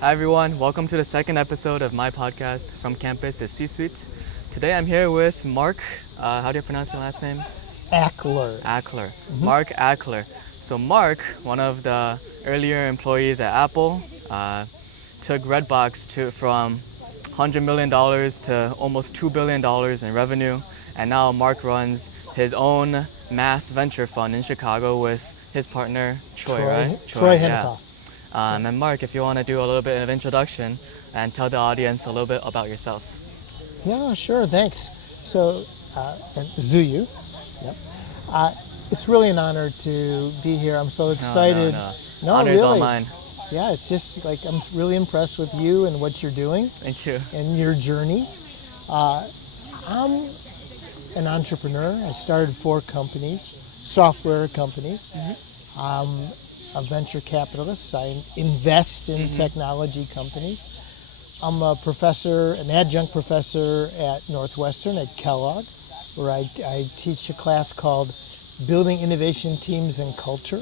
Hi everyone, welcome to the second episode of my podcast, From Campus to C-Suite. Today I'm here with Mark, how do you pronounce your last name? Achler. Achler. Mark Achler. So Mark, one of the earlier employees at Apple, took Redbox from $100 million to almost $2 billion in revenue. And now Mark runs his own math venture fund in Chicago with his partner, Troy, right? Troy yeah. Hennicoff. And Mark, if you want to do a little bit of introduction and tell the audience a little bit about yourself. Yeah, sure, thanks. So, and Zuyu. Yep. It's really an honor to be here. I'm so excited. No, Honor's all mine. Yeah, it's just like I'm really impressed with you and what you're doing. Thank you. And your journey. I'm an entrepreneur. I started 4 companies, software companies. I'm a venture capitalist. I invest in technology companies. I'm a professor, an adjunct professor at Northwestern at Kellogg, where I teach a class called Building Innovation Teams and Culture.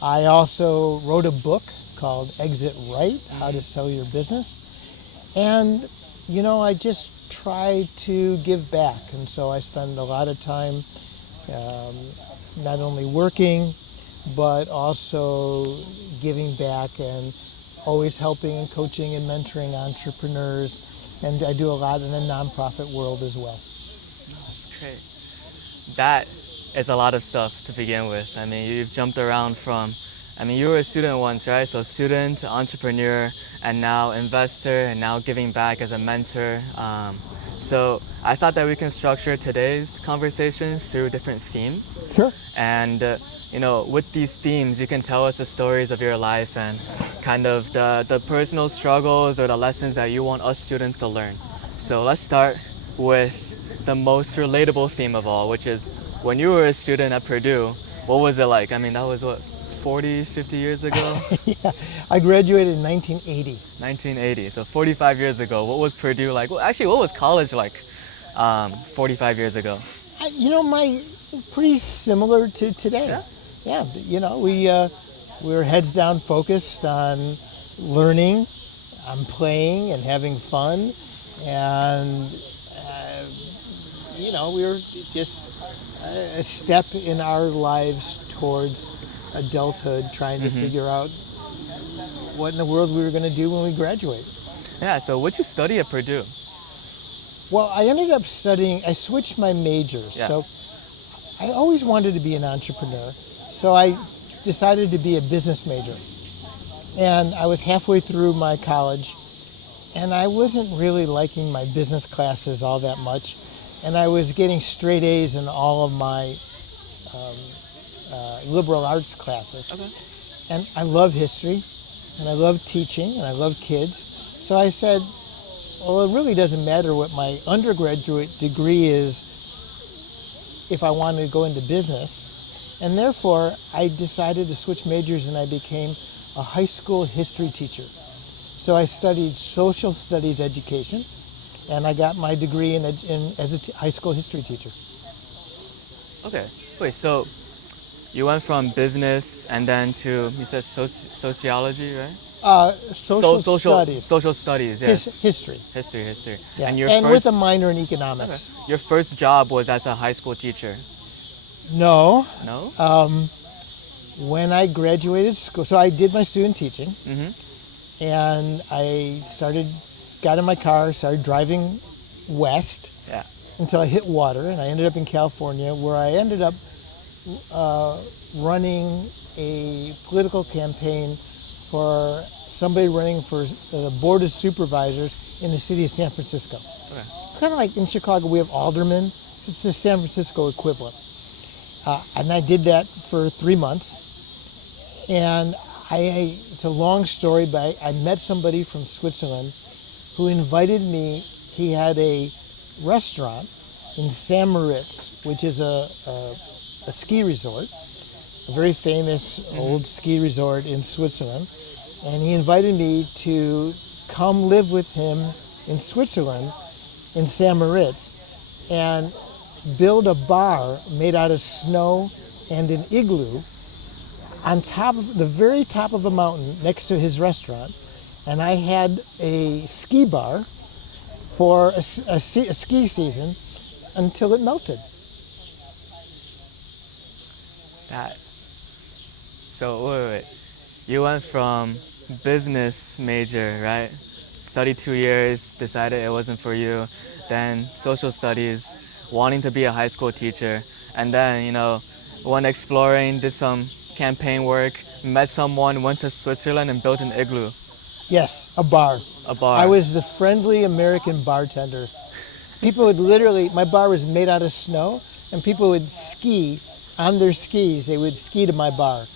I also wrote a book called Exit Right, How to Sell Your Business. And, you know, I just try to give back. And so I spend a lot of time not only working, but also giving back and always helping and coaching and mentoring entrepreneurs. And I do a lot in the nonprofit world as well. That's great. That is a lot of stuff to begin with. I mean, you've jumped around from, you were a student once, right? So student, entrepreneur, and now investor, and now giving back as a mentor. So I thought that we can structure today's conversation through different themes. Sure. And with these themes, you can tell us the stories of your life and kind of the personal struggles or the lessons that you want us students to learn. So let's start with the most relatable theme of all, which is when you were a student at Purdue, what was it like? I mean, that was what, 40, 50 years ago? Yeah, I graduated in 1980. 1980, so 45 years ago. What was Purdue like? Well, actually, what was college like 45 years ago? Pretty similar to today. Yeah? Yeah, we were heads down focused on learning, on playing and having fun. And, we were just a step in our lives towards adulthood, trying to figure out what in the world we were going to do when we graduate. Yeah, so what'd you study at Purdue? Well, I ended up I switched my majors. Yeah. So I always wanted to be an entrepreneur. So I decided to be a business major. And I was halfway through my college, and I wasn't really liking my business classes all that much. And I was getting straight A's in all of my liberal arts classes. Okay. And I love history, and I love teaching, and I love kids. So I said, well, it really doesn't matter what my undergraduate degree is if I want to go into business. And therefore, I decided to switch majors, and I became a high school history teacher. So I studied social studies education, and I got my degree as a high school history teacher. Okay. Wait, so you went from business and then to, you said sociology, right? Social studies. Social studies, yes. History. History. Yeah. And with a minor in economics. Okay. Your first job was as a high school teacher. No. No? When I graduated school, so I did my student teaching, and I got in my car, started driving west until I hit water, and I ended up in California, where I ended up running a political campaign for somebody running for the Board of Supervisors in the city of San Francisco. Okay. It's kind of like in Chicago we have aldermen. It's the San Francisco equivalent. And I did that for 3 months. And it's a long story, but I met somebody from Switzerland who invited me. He had a restaurant in St. Moritz, which is a ski resort, a very famous old ski resort in Switzerland. And he invited me to come live with him in Switzerland, in St. Moritz, and build a bar made out of snow and an igloo on top of the very top of a mountain next to his restaurant. and I had a ski bar for a ski season until it melted. That. So wait. You went from business major, right? Studied 2 years, decided it wasn't for you. Then social studies, wanting to be a high school teacher, and then went exploring, did some campaign work, met someone, went to Switzerland and built an igloo, Yes, a bar. a I bar. was the friendly American bartender. People would literally, my bar was made out of snow, and people would ski on their skis. They would ski to my bar.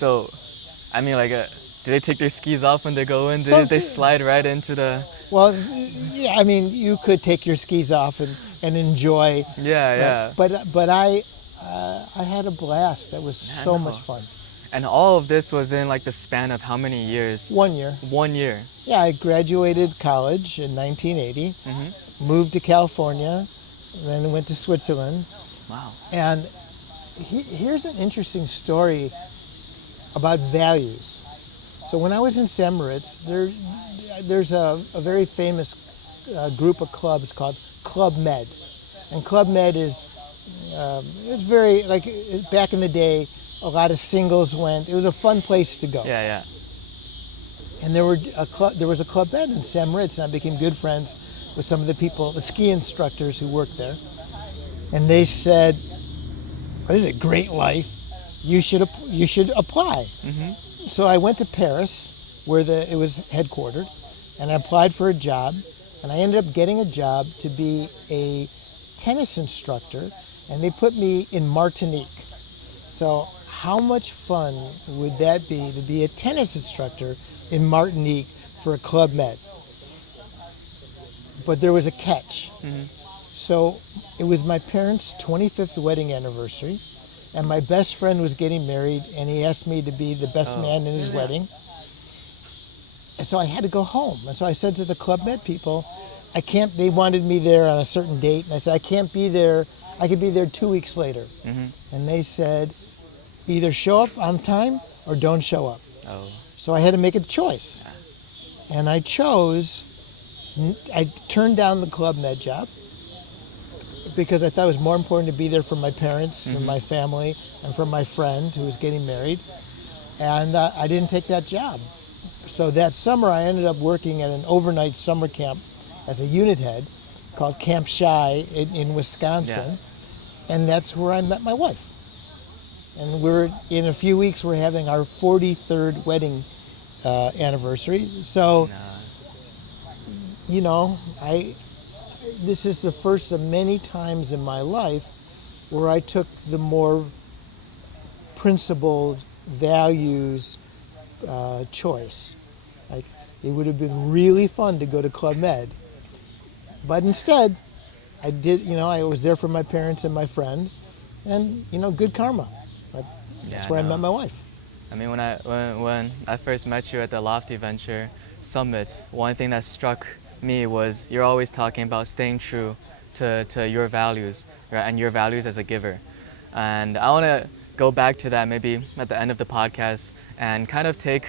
So, I mean, do they take their skis off when they go in? Some, Did they slide right into the? well, yeah, I mean, you could take your skis off and enjoy, Yeah, yeah. but I had a blast. That was I so know. much fun. And all of this was in like the span of how many years? 1 year. 1 year. Yeah, I graduated college in 1980, moved to California, then went to Switzerland. Wow. And here's an interesting story about values. So when I was in St. Moritz, there's a very famous group of clubs called Club Med. And Club Med it's very, like back in the day, a lot of singles went. It was a fun place to go. Yeah, yeah. And there was a Club Med in St. Moritz, and I became good friends with some of the people, the ski instructors who worked there. And they said, "What is it? Great life. You should apply." So I went to Paris, where it was headquartered, and I applied for a job, and I ended up getting a job to be a tennis instructor, and they put me in Martinique. So how much fun would that be to be a tennis instructor in Martinique for a Club Med? But there was a catch. So it was my parents' 25th wedding anniversary, and my best friend was getting married, and he asked me to be the best man in his wedding. And so I had to go home. And so I said to the Club Med people, I can't, they wanted me there on a certain date, and I said, I can't be there, I could be there 2 weeks later. And they said, either show up on time or don't show up. Oh. So I had to make a choice. And I turned down the Club Med job because I thought it was more important to be there for my parents and my family and for my friend who was getting married. And I didn't take that job. So that summer I ended up working at an overnight summer camp as a unit head called Camp Shy in Wisconsin. Yeah. And that's where I met my wife. And in a few weeks we're having our 43rd wedding anniversary. So, this is the first of many times in my life where I took the more principled values choice. Like, it would have been really fun to go to Club Med, but instead I did, I was there for my parents and my friend, and good karma. That's where I met my wife. I mean, when I first met you at the Lofty Venture Summits, one thing that struck me was you're always talking about staying true to your values, right, and your values as a giver. And I want to go back to that maybe at the end of the podcast and kind of take,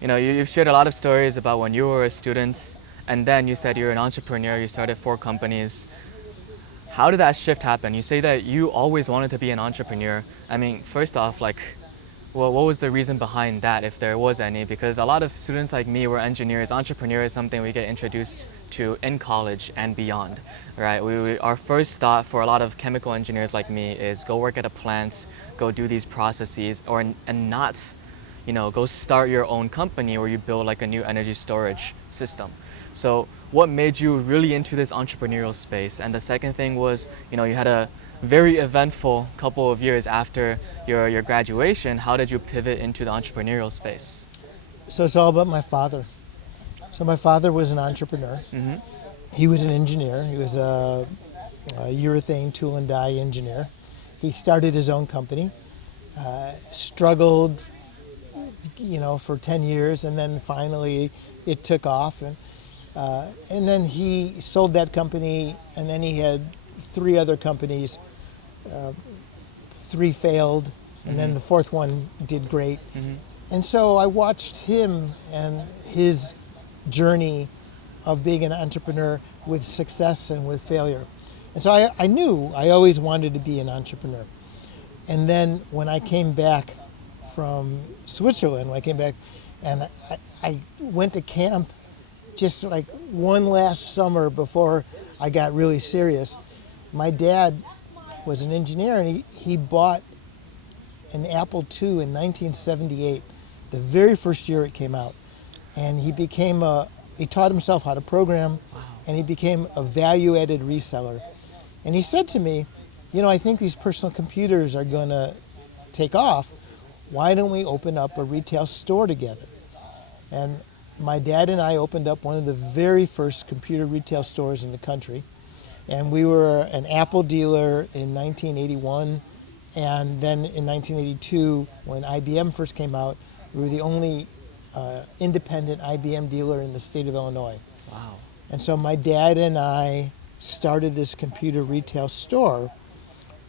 you've shared a lot of stories about when you were a student, and then you said you're an entrepreneur, you started 4 companies. How did that shift happen? You say that you always wanted to be an entrepreneur. I mean, first off, what was the reason behind that, if there was any? Because a lot of students like me were engineers. Entrepreneur is something we get introduced to in college and beyond, right? Our first thought for a lot of chemical engineers like me is go work at a plant, go do these processes, and not, go start your own company where you build like a new energy storage system. So what made you really into this entrepreneurial space? And the second thing was, you had a very eventful couple of years after your graduation. How did you pivot into the entrepreneurial space? So it's all about my father. So my father was an entrepreneur. He was an engineer. He was a urethane tool and die engineer. He started his own company, struggled, for 10 years, and then finally it took off. And then he sold that company, and then he had 3 other companies. 3 failed, and then the 4th one did great. And so I watched him and his journey of being an entrepreneur with success and with failure. And so I knew I always wanted to be an entrepreneur. And then when I came back from Switzerland, when I came back and I went to camp just like one last summer before I got really serious, my dad was an engineer and he bought an Apple II in 1978, the very first year it came out. And he taught himself how to program, and he became a value-added reseller. And he said to me, I think these personal computers are going to take off. Why don't we open up a retail store together? And my dad and I opened up one of the very first computer retail stores in the country. And we were an Apple dealer in 1981. And then in 1982, when IBM first came out, we were the only independent IBM dealer in the state of Illinois. Wow. And so my dad and I started this computer retail store,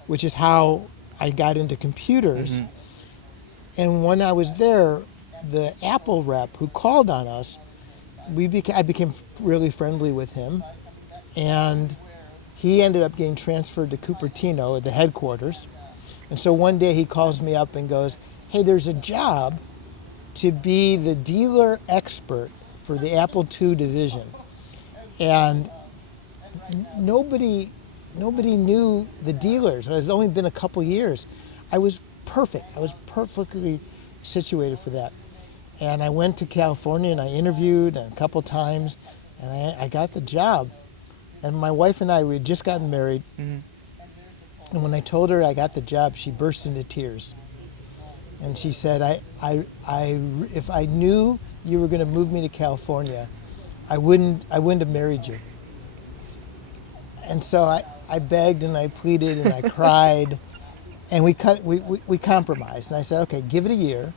which is how I got into computers. Mm-hmm. And when I was there, the Apple rep who called on us, I became really friendly with him. And he ended up getting transferred to Cupertino at the headquarters. And so one day he calls me up and goes, hey, there's a job to be the dealer expert for the Apple II division. And nobody knew the dealers. It had only been a couple years. I was perfect. I was perfectly situated for that. And I went to California and I interviewed a couple times and I got the job. And my wife and I, we had just gotten married. Mm-hmm. And when I told her I got the job, she burst into tears. And she said, if I knew you were going to move me to California, I wouldn't have married you. And so I begged and I pleaded and I cried, and we compromised. And I said, okay, give it a year,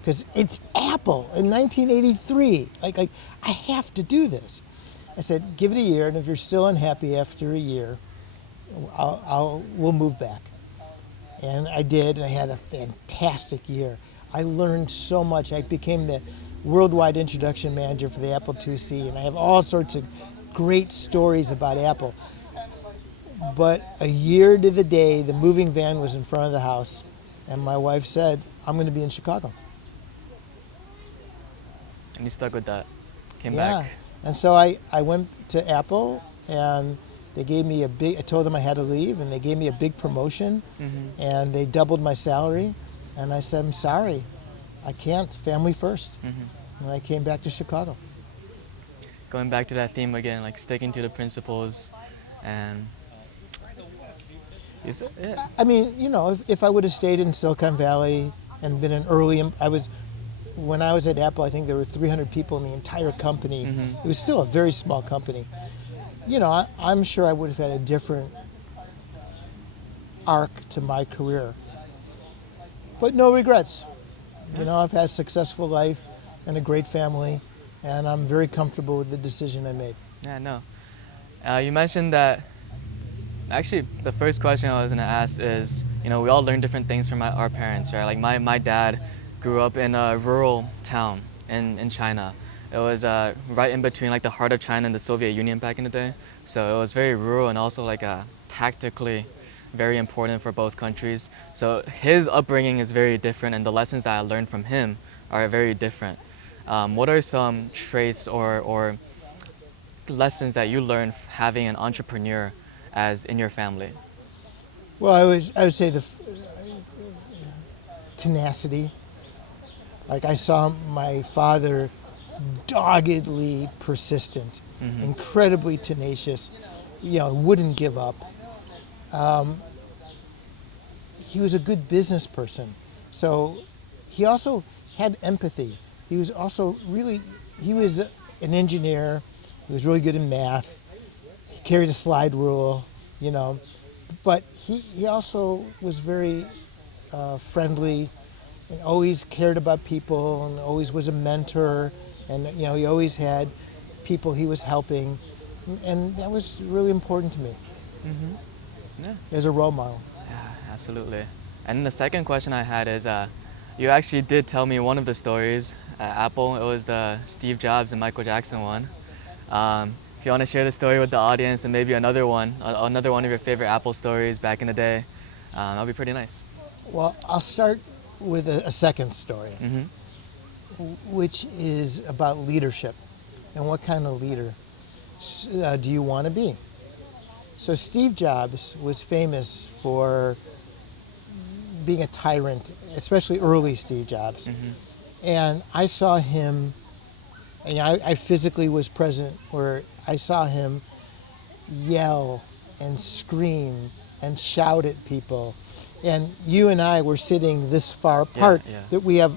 because it's Apple in 1983. Like I have to do this. I said, give it a year, and if you're still unhappy after a year, we'll move back. And I did, and I had a fantastic year. I learned so much. I became the worldwide introduction manager for the Apple IIc, and I have all sorts of great stories about Apple. But a year to the day, the moving van was in front of the house, and my wife said, I'm going to be in Chicago. And you stuck with that. Came Yeah. back. And so I went to Apple, and they gave me I told them I had to leave, and they gave me a big promotion, and they doubled my salary. And I said, I'm sorry, I can't, family first. And I came back to Chicago. Going back to that theme again, like sticking to the principles, and yeah. I mean, if I would have stayed in Silicon Valley and been when I was at Apple, I think there were 300 people in the entire company. It was still a very small company. I'm sure I would have had a different arc to my career. But no regrets. I've had a successful life and a great family, and I'm very comfortable with the decision I made. Yeah, no. You mentioned that, actually, the first question I was going to ask is, we all learn different things from our parents, right? Like my dad grew up in a rural town in China. It was right in between like the heart of China and the Soviet Union back in the day. So it was very rural and also like tactically very important for both countries. So his upbringing is very different, and the lessons that I learned from him are very different. What are some traits or lessons that you learned having an entrepreneur as in your family? Well, I would say the tenacity. Like I saw my father doggedly persistent, incredibly tenacious, wouldn't give up. He was a good business person. So he also had empathy. He was an engineer. He was really good in math. He carried a slide rule, but he also was very friendly, and always cared about people, and always was a mentor, and he always had people he was helping, and that was really important to me. Yeah. As a role model. Yeah, absolutely. And the second question I had is, You actually did tell me one of the stories at Apple. It was the Steve Jobs and Michael Jackson one. If you want to share the story with the audience and maybe another one of your favorite Apple stories back in the day, that'll be pretty nice. Well, I'll start with a second story, Mm-hmm. which is about leadership and what kind of leader do you want to be. So Steve Jobs was famous for being a tyrant, especially early Steve Jobs. Mm-hmm. And I saw him, and I physically was present where I saw him yell and scream and shout at people. And you and I were sitting this far apart Yeah. that we have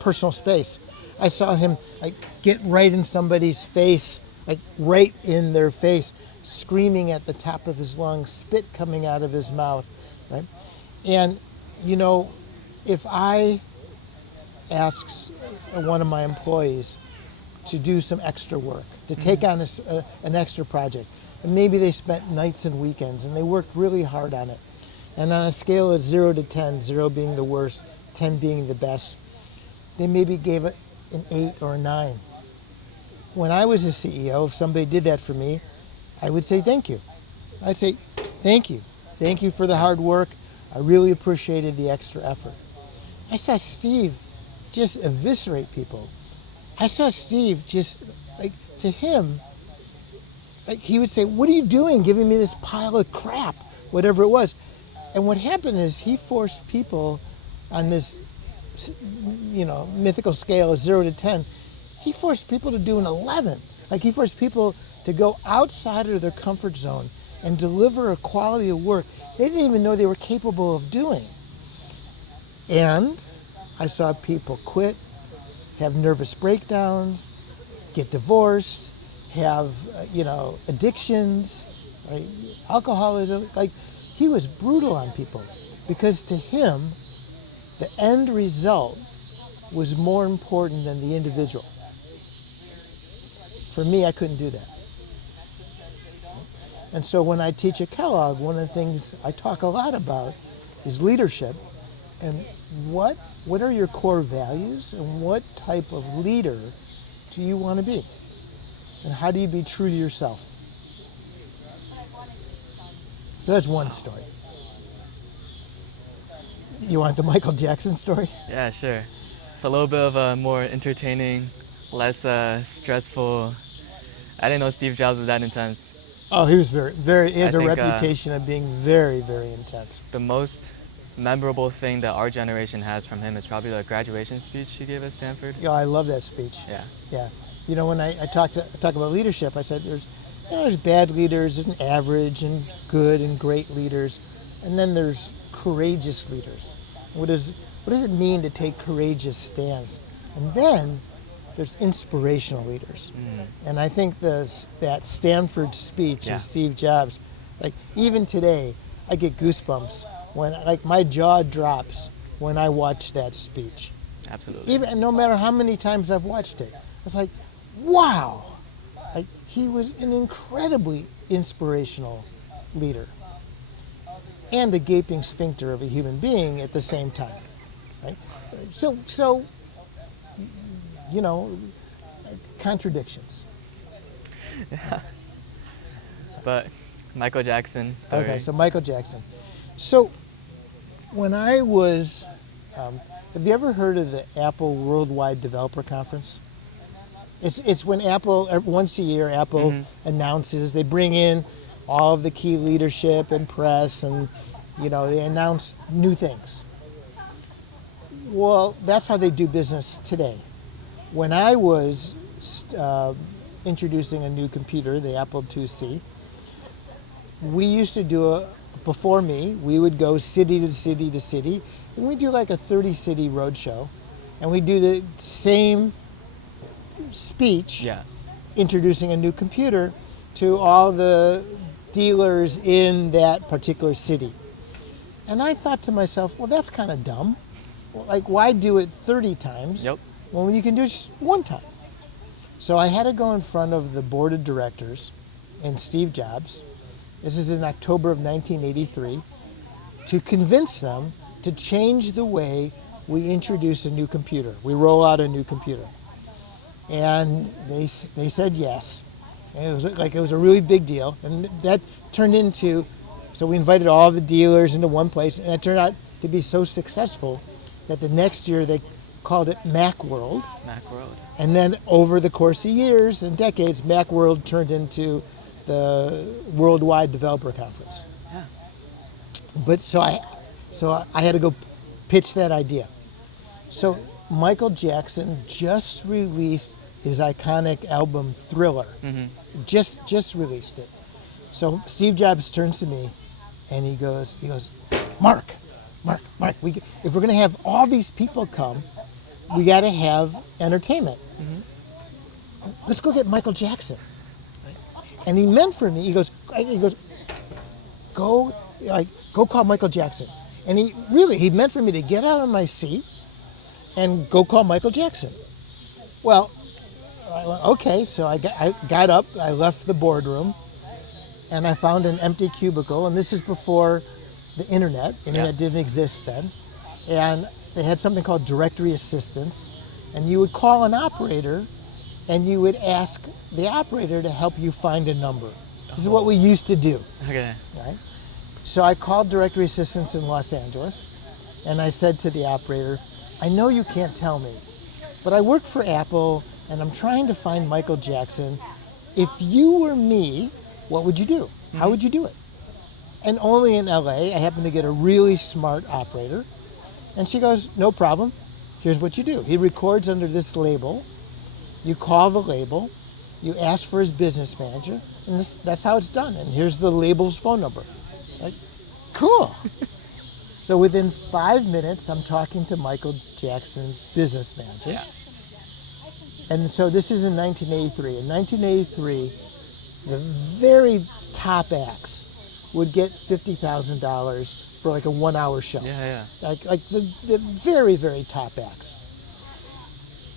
personal space. I saw him like get right in somebody's face, like right in their face, screaming at the top of his lungs, spit coming out of his mouth, right? And you know, if I asked one of my employees to do some extra work, to take on an extra project, and maybe they spent nights and weekends and they worked really hard on it. And on a scale of 0 to 10, 0 being the worst, 10 being the best, they maybe gave it an 8 or a 9. When I was a CEO, if somebody did that for me, I would say thank you. I'd say thank you. Thank you for the hard work. I really appreciated the extra effort. I saw Steve just eviscerate people. I saw Steve just, like, to him, like, he would say, "What are you doing giving me this pile of crap?" Whatever it was. And what happened is he forced people on this, mythical scale of 0 to 10, he forced people to do an 11. Like, he forced people to go outside of their comfort zone and deliver a quality of work they didn't even know they were capable of doing. And I saw people quit, have nervous breakdowns, get divorced, have, addictions, right? Alcoholism. Like, he was brutal on people because to him, the end result was more important than the individual. For me, I couldn't do that. And so when I teach at Kellogg, one of the things I talk a lot about is leadership and what are your core values and what type of leader do you want to be? And how do you be true to yourself? So that's one story. You want the Michael Jackson story? Yeah, sure. It's a little bit of a more entertaining, less stressful. I didn't know Steve Jobs was that intense. Oh, he was he has I a think reputation of being very, very intense. the most memorable thing that our generation has from him is probably the graduation speech he gave at Stanford. Yeah, I love that speech. Yeah. Yeah. When I talk about leadership, I said there's bad leaders and average and good and great leaders, and then there's courageous leaders. What does it mean to take courageous stance? And then there's inspirational leaders. And I think that Stanford speech of Steve Jobs, like even today, I get goosebumps when my jaw drops when I watch that speech. Absolutely. Even no matter how many times I've watched it, it's like, wow, he was an incredibly inspirational leader and a gaping sphincter of a human being at the same time, right? So contradictions. Yeah. But Michael Jackson story. Okay, so Michael Jackson. So when I was, have you ever heard of the Apple Worldwide Developer Conference? It's when Apple, once a year, Apple announces, they bring in all of the key leadership and press and, they announce new things. Well, that's how they do business today. When I was introducing a new computer, the Apple IIc, we used to do before me, we would go city to city to city, and we do like a 30-city roadshow, and we do the same speech introducing a new computer to all the dealers in that particular city. And I thought to myself, well, that's kind of dumb. Like, why do it 30 times when you can do it just one time? So I had to go in front of the board of directors and Steve Jobs. This is in October of 1983, to convince them to change the way we introduce a new computer. We roll out a new computer. And they said yes. And it was a really big deal. And that turned into, so we invited all the dealers into one place, and it turned out to be so successful that the next year they called it Macworld. Macworld. And then over the course of years and decades, Macworld turned into the Worldwide Developer Conference. Yeah. But so I had to go pitch that idea. So Michael Jackson just released his iconic album Thriller. Just released it. So Steve Jobs turns to me and he goes, Mark, if we're gonna have all these people come, we gotta have entertainment. Let's go get Michael Jackson. And he meant for me, he goes, go call Michael Jackson. And he meant for me to get out of my seat and go call Michael Jackson. Well, okay, so I got up, I left the boardroom, and I found an empty cubicle, and this is before the internet. Internet didn't exist then. And they had something called directory assistance, and you would call an operator, and you would ask the operator to help you find a number. This is what we used to do. Okay. Right? So I called directory assistance in Los Angeles, and I said to the operator, I know you can't tell me, but I work for Apple, and I'm trying to find Michael Jackson. If you were me, what would you do? How would you do it? And only in LA, I happened to get a really smart operator. And she goes, no problem. Here's what you do. He records under this label. You call the label. You ask for his business manager. And that's how it's done. And here's the label's phone number. Like, cool. So within 5 minutes, I'm talking to Michael Jackson's business manager. Yeah. And so this is in 1983. In 1983, the very top acts would get $50,000 for like a 1 hour show. Yeah. Like the very, very top acts.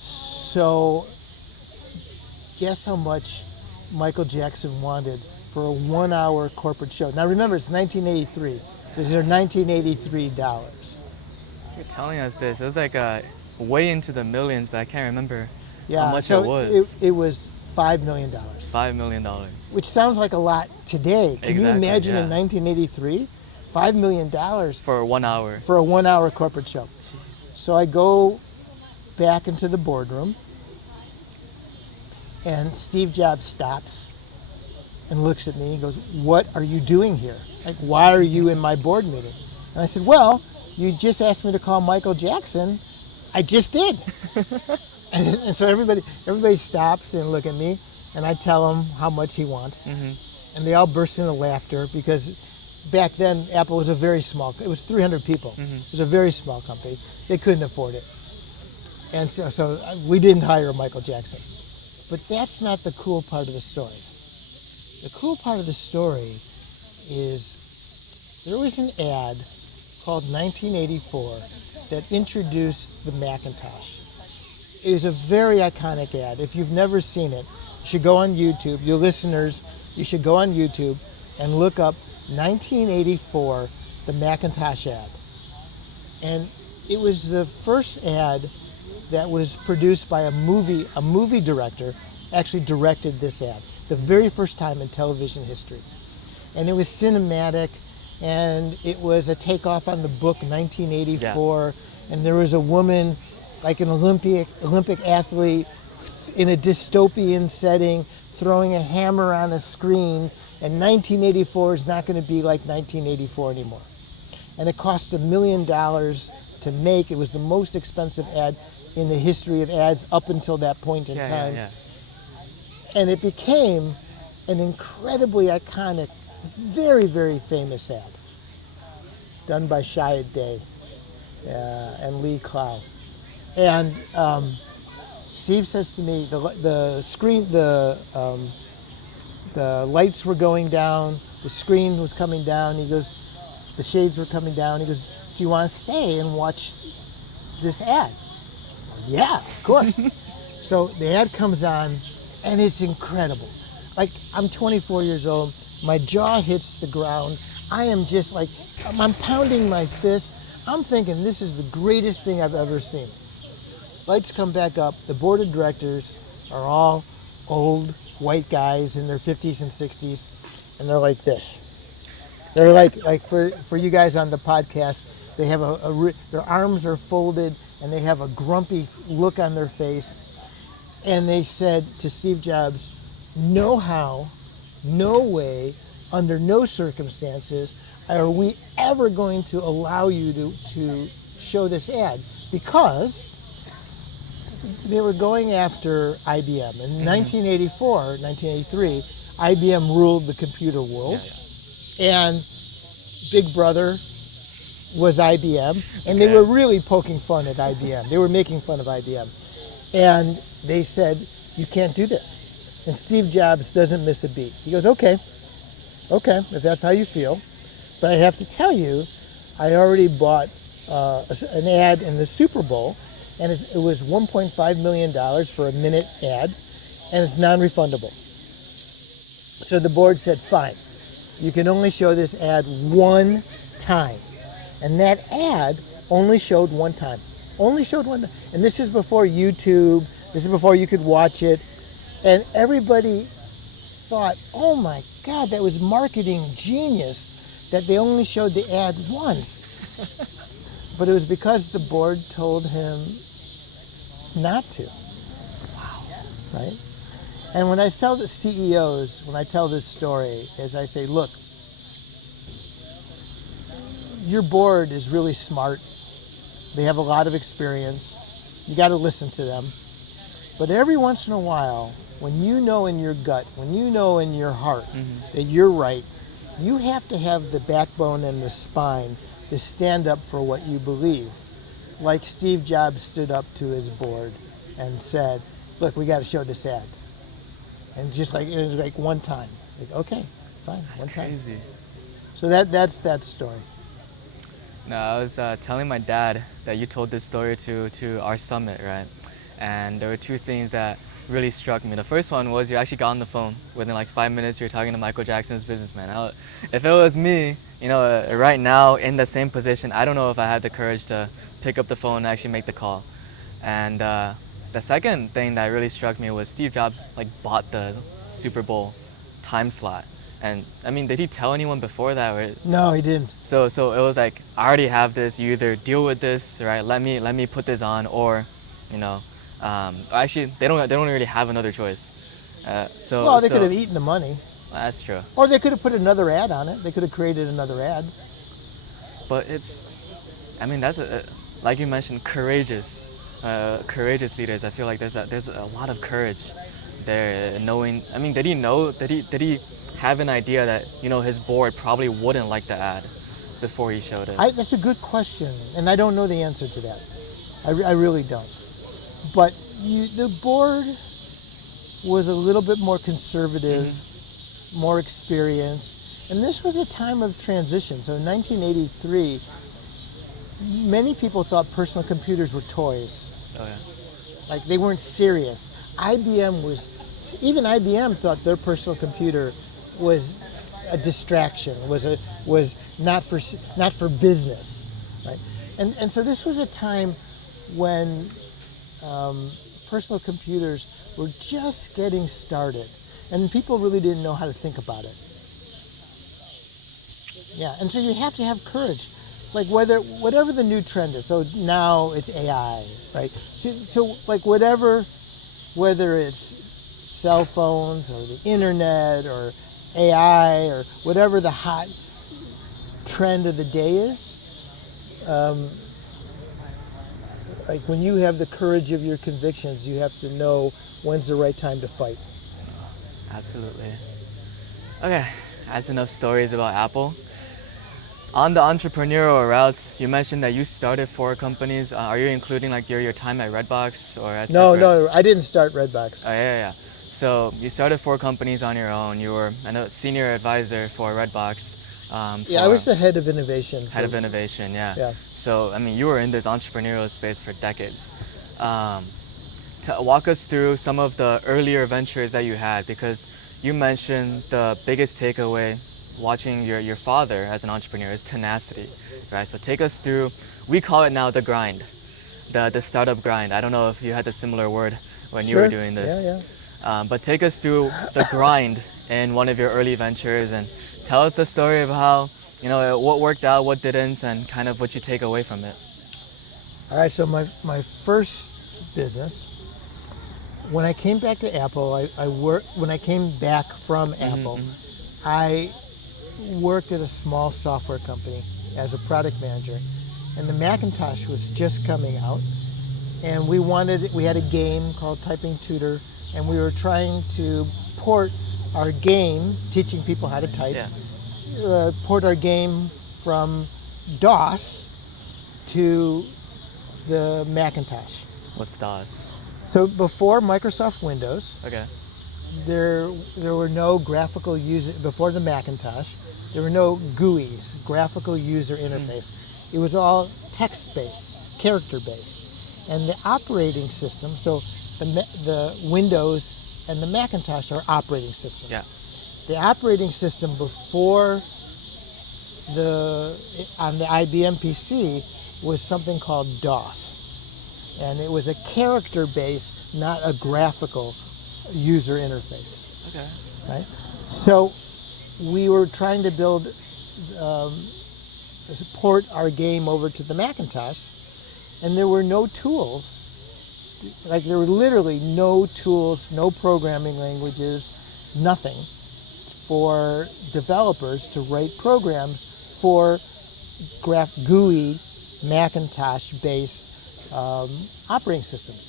So guess how much Michael Jackson wanted for a 1 hour corporate show? Now remember, it's 1983. These are 1983 dollars. You're telling us this. It was like way into the millions, but I can't remember Yeah, how much so it was. It was $5 million. $5 million. Which sounds like a lot today. Can you Exactly, imagine yeah. in 1983? $5 million For 1 hour. for a 1 hour corporate show. So I go back into the boardroom, and Steve Jobs stops and looks at me and goes, what are you doing here? Like, why are you in my board meeting? And I said, well, you just asked me to call Michael Jackson. I just did. And so everybody stops and look at me, and I tell them how much he wants. And they all burst into laughter because back then Apple was a very small, it was 300 people. It was a very small company. They couldn't afford it. And so we didn't hire Michael Jackson. But that's not the cool part of the story. The cool part of the story is there was an ad called 1984 that introduced the Macintosh. It was a very iconic ad. If you've never seen it, you should go on YouTube. Your listeners, you should go on YouTube and look up 1984, the Macintosh ad. And it was the first ad that was produced by a movie director actually directed this ad, the very first time in television history. And it was cinematic, and it was a takeoff on the book 1984, and there was a woman, like an Olympic athlete in a dystopian setting, throwing a hammer on a screen, and 1984 is not going to be like 1984 anymore. And it cost $1 million to make. It was the most expensive ad in the history of ads up until that point in time. And it became an incredibly iconic, very, very famous ad done by Shia Day and Lee Clow. And Steve says to me, the screen, the lights were going down, the screen was coming down. He goes, the shades were coming down. He goes, do you want to stay and watch this ad? Yeah, of course. So the ad comes on, and it's incredible. Like, I'm 24 years old. My jaw hits the ground. I am just like, I'm pounding my fist. I'm thinking this is the greatest thing I've ever seen. Lights come back up. The board of directors are all old white guys in their 50s and 60s, and they're like this. They're like for you guys on the podcast, they have their arms are folded and they have a grumpy look on their face. And they said to Steve Jobs, no how, no way, under no circumstances are we ever going to allow you to show this ad, because they were going after IBM. In 1984, 1983, IBM ruled the computer world, and Big Brother was IBM, and they were really poking fun at IBM. They were making fun of IBM. And they said, you can't do this. And Steve Jobs doesn't miss a beat. He goes, okay, if that's how you feel. But I have to tell you, I already bought an ad in the Super Bowl, and it was $1.5 million for a minute ad, and it's non-refundable. So the board said, fine, you can only show this ad one time. And that ad only showed one time. Only showed one time. And this is before YouTube. This is before you could watch it. And everybody thought, oh my God, that was marketing genius that they only showed the ad once. But it was because the board told him not to. Wow. Right? And when I tell the CEOs, when I tell this story, is I say, look, your board is really smart. They have a lot of experience. You got to listen to them. But every once in a while, when you know in your gut, when you know in your heart that you're right, you have to have the backbone and the spine to stand up for what you believe. Like Steve Jobs stood up to his board and said, look, we got to show this ad. And just like, it was like one time. Like, okay, fine, That's one crazy. time. So that's that story. No, I was telling my dad that you told this story to our summit, right? And there were two things that really struck me. The first one was you actually got on the phone. Within like 5 minutes, you were talking to Michael Jackson's businessman. If it was me, right now in the same position, I don't know if I had the courage to pick up the phone and actually make the call. And the second thing that really struck me was Steve Jobs bought the Super Bowl time slot. And I mean, did he tell anyone before that? Or, No, he didn't. so it was like, I already have this. You either deal with this, right? Let me put this on, or, actually they don't really have another choice. Well, they could have eaten the money. That's true. Or they could have put another ad on it. They could have created another ad. But that's like you mentioned, courageous leaders. I feel like there's a lot of courage there, knowing. I mean, did he know? Did he have an idea that his board probably wouldn't like the ad before he showed it? That's a good question, and I don't know the answer to that. I really don't. But the board was a little bit more conservative, more experienced, and this was a time of transition. So in 1983, many people thought personal computers were toys. Oh yeah. Like they weren't serious. Even IBM thought their personal computer was a distraction, was not for business, right? And so this was a time when personal computers were just getting started, and people really didn't know how to think about it. Yeah, and so you have to have courage, like whatever the new trend is. So now it's AI, right? So like whether it's cell phones or the internet or AI or whatever the hot trend of the day is, like when you have the courage of your convictions, you have to know when's the right time to fight. Absolutely. Okay, that's enough stories about Apple. On the entrepreneurial routes, you mentioned that you started 4 companies. Are you including your time at Redbox or at No, I didn't start Redbox. Oh, yeah. So you started 4 companies on your own. You were a senior advisor for Redbox. I was the head of innovation. Head of innovation, yeah. Yeah. So, I mean, you were in this entrepreneurial space for decades. To walk us through some of the earlier ventures that you had, because you mentioned the biggest takeaway watching your father as an entrepreneur is tenacity. right? So take us through, we call it now the grind, the startup grind. I don't know if you had a similar word when you were Sure. doing Yeah, yeah. this. But take us through the grind in one of your early ventures and tell us the story of how, what worked out, what didn't, and kind of what you take away from it. All right. So my first business, when I came back to Apple, when I came back from Apple, I worked at a small software company as a product manager, and the Macintosh was just coming out, and we had a game called Typing Tutor, and we were trying to port our game, teaching people how to type, Yeah. port our game from DOS to the Macintosh. What's DOS? So before Microsoft Windows, Okay. there were no graphical user, before the Macintosh, there were no GUIs, graphical user interface. It was all text-based, character-based. And the operating system, so the Windows and the Macintosh are operating systems. Yeah. The operating system before on the IBM PC was something called DOS. And it was a character-based, not a graphical user interface. Okay. Right? So we were trying to port our game over to the Macintosh, and there were no tools. Like, there were literally no tools, no programming languages, nothing for developers to write programs for GUI Macintosh-based operating systems.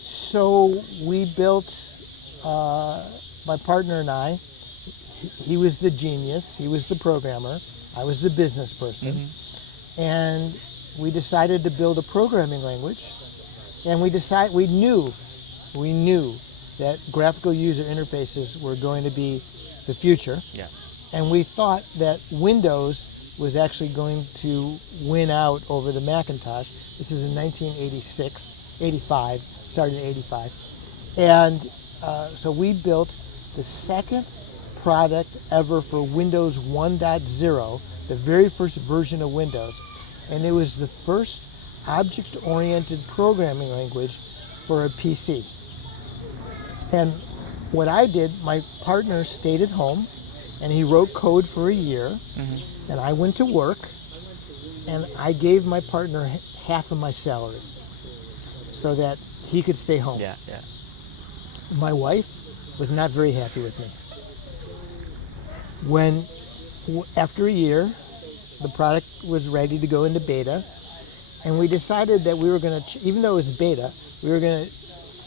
So we built, my partner and I, he was the genius, he was the programmer, I was the business person, and we decided to build a programming language, and we knew that graphical user interfaces were going to be the future, and we thought that Windows was actually going to win out over the Macintosh. This is in 85, started in 85. And so we built the second product ever for Windows 1.0, the very first version of Windows. And it was the first object-oriented programming language for a PC. And what I did, my partner stayed at home, and he wrote code for a year, and I went to work, and I gave my partner half of my salary so that he could stay home. Yeah, yeah. My wife was not very happy with me. After a year, the product was ready to go into beta, and we decided that we were going to, even though it was beta, we were going to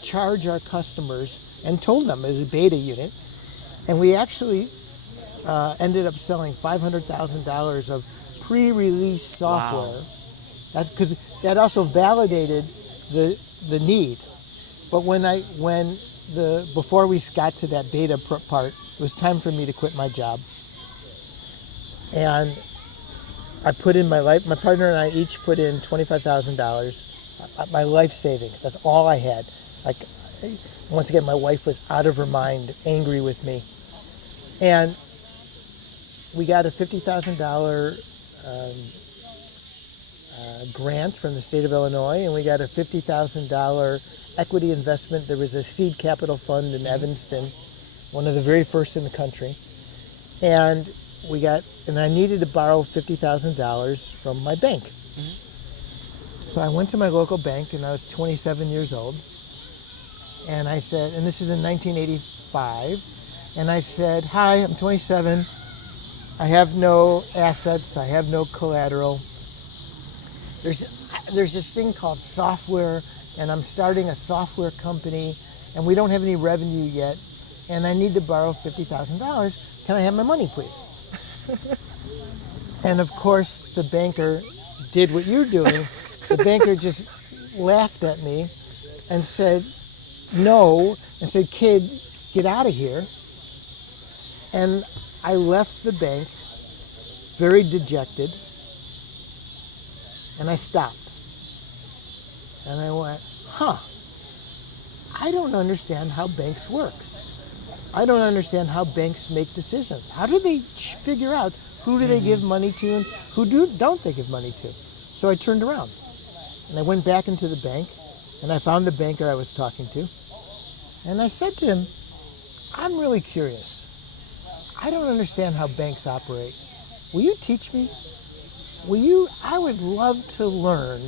charge our customers, and told them it was a beta unit, and we actually ended up selling $500,000 of pre-release software. Wow. That's because that also validated the need. But before we got to that beta part, it was time for me to quit my job. And I put in my partner and I each put in $25,000, my life savings. That's all I had. Like, once again, my wife was out of her mind, angry with me. And we got a $50,000 grant from the state of Illinois, and we got a $50,000 equity investment. There was a seed capital fund in Evanston, one of the very first in the country. And I needed to borrow $50,000 from my bank. So I went to my local bank, and I was 27 years old. And I said, and this is in 1985, and I said, "Hi, I'm 27. I have no assets. I have no collateral. There's this thing called software, and I'm starting a software company, and we don't have any revenue yet, and I need to borrow $50,000. Can I have my money, please?" And of course, the banker did what you're doing. The banker just laughed at me and said, "No," and said, "Kid, get out of here." And I left the bank very dejected, and I stopped. And I went, I don't understand how banks work. I don't understand how banks make decisions. How do they figure out who do they give money to and don't they give money to? So I turned around and I went back into the bank and I found the banker I was talking to. And I said to him, I'm really curious. I don't understand how banks operate. Will you teach me? I would love to learn,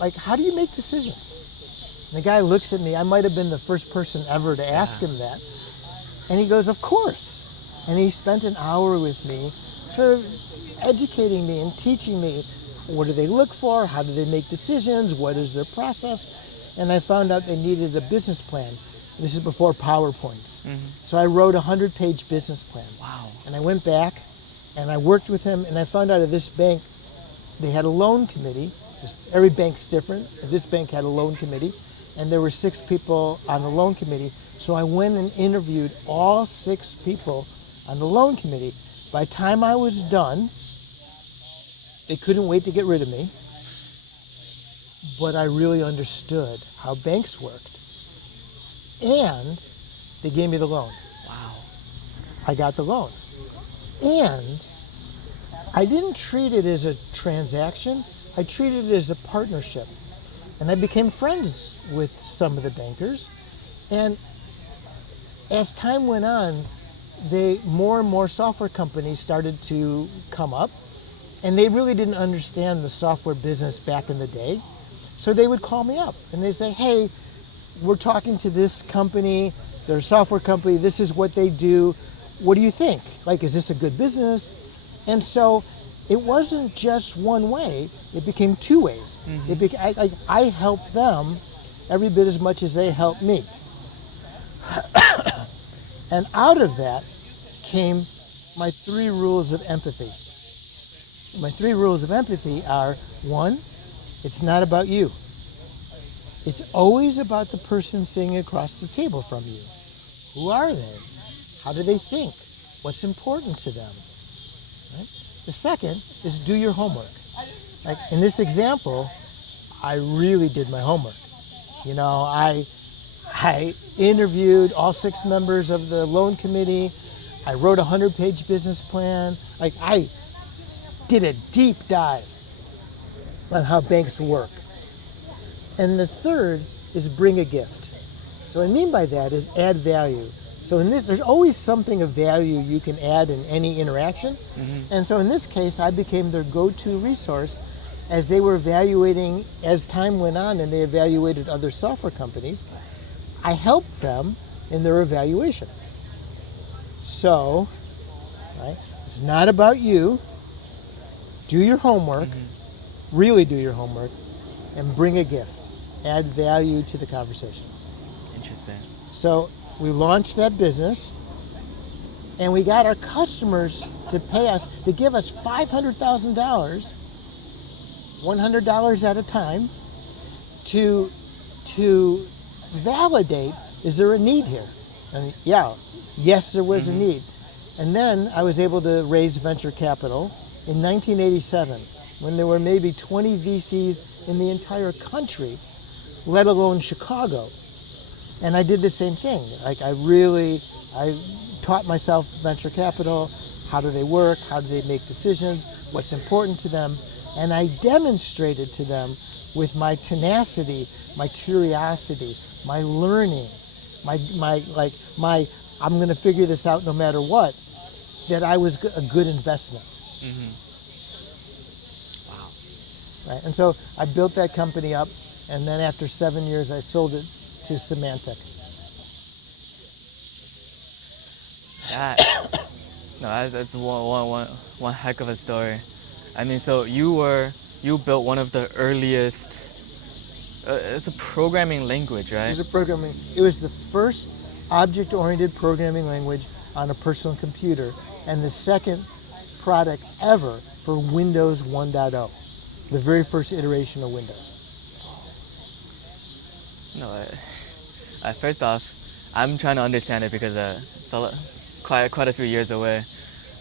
like, how do you make decisions? And the guy looks at me. I might have been the first person ever to ask him that. And he goes, of course. And he spent an hour with me, sort of educating me and teaching me, what do they look for? How do they make decisions? What is their process? And I found out they needed a business plan. This is before PowerPoints. So I wrote a 100-page business plan. Wow. And I went back and I worked with him, and I found out at this bank, they had a loan committee. Every bank's different. This bank had a loan committee, and there were 6 people on the loan committee. So I went and interviewed all 6 people on the loan committee. By the time I was done, they couldn't wait to get rid of me, but I really understood how banks worked. And they gave me the loan. Wow. I got the loan. And I didn't treat it as a transaction. I treated it as a partnership. And I became friends with some of the bankers. And as time went on, more and more software companies started to come up. And they really didn't understand the software business back in the day. So they would call me up and they say, hey, we're talking to this company, they're a software company, this is what they do. What do you think? Like, is this a good business? And so it wasn't just one way, it became 2 ways. I helped them every bit as much as they helped me. And out of that came my 3 rules of empathy. My 3 rules of empathy are, 1, it's not about you. It's always about the person sitting across the table from you. Who are they? How do they think? What's important to them? Right? The second is do your homework. Like in this example, I really did my homework. You know, I interviewed all 6 members of the loan committee. I wrote a 100-page business plan. Like I did a deep dive on how banks work. And the third is bring a gift. So what I mean by that is add value. So in this, there's always something of value you can add in any interaction. And so in this case, I became their go-to resource as they were evaluating, as time went on and they evaluated other software companies, I helped them in their evaluation. So, right, it's not about you. Do your homework, really do your homework, and bring a gift. Add value to the conversation. Interesting. So we launched that business, and we got our customers to pay us, to give us $500,000, $100 at a time, to validate, is there a need here? And yes, there was a need. And then I was able to raise venture capital in 1987, when there were maybe 20 VCs in the entire country, let alone Chicago. And I did the same thing. Like I taught myself venture capital, how do they work, how do they make decisions, what's important to them, and I demonstrated to them with my tenacity, my curiosity, my learning, my I'm going to figure this out no matter what, that I was a good investment. Wow. Right? And so I built that company up, and then after 7 years, I sold it to Symantec. That's one heck of a story. I mean, so you built one of the earliest. It's a programming language, right? It was the first object-oriented programming language on a personal computer, and the second product ever for Windows 1.0, the very first iteration of Windows. No, first off, I'm trying to understand it because it's quite a few years away.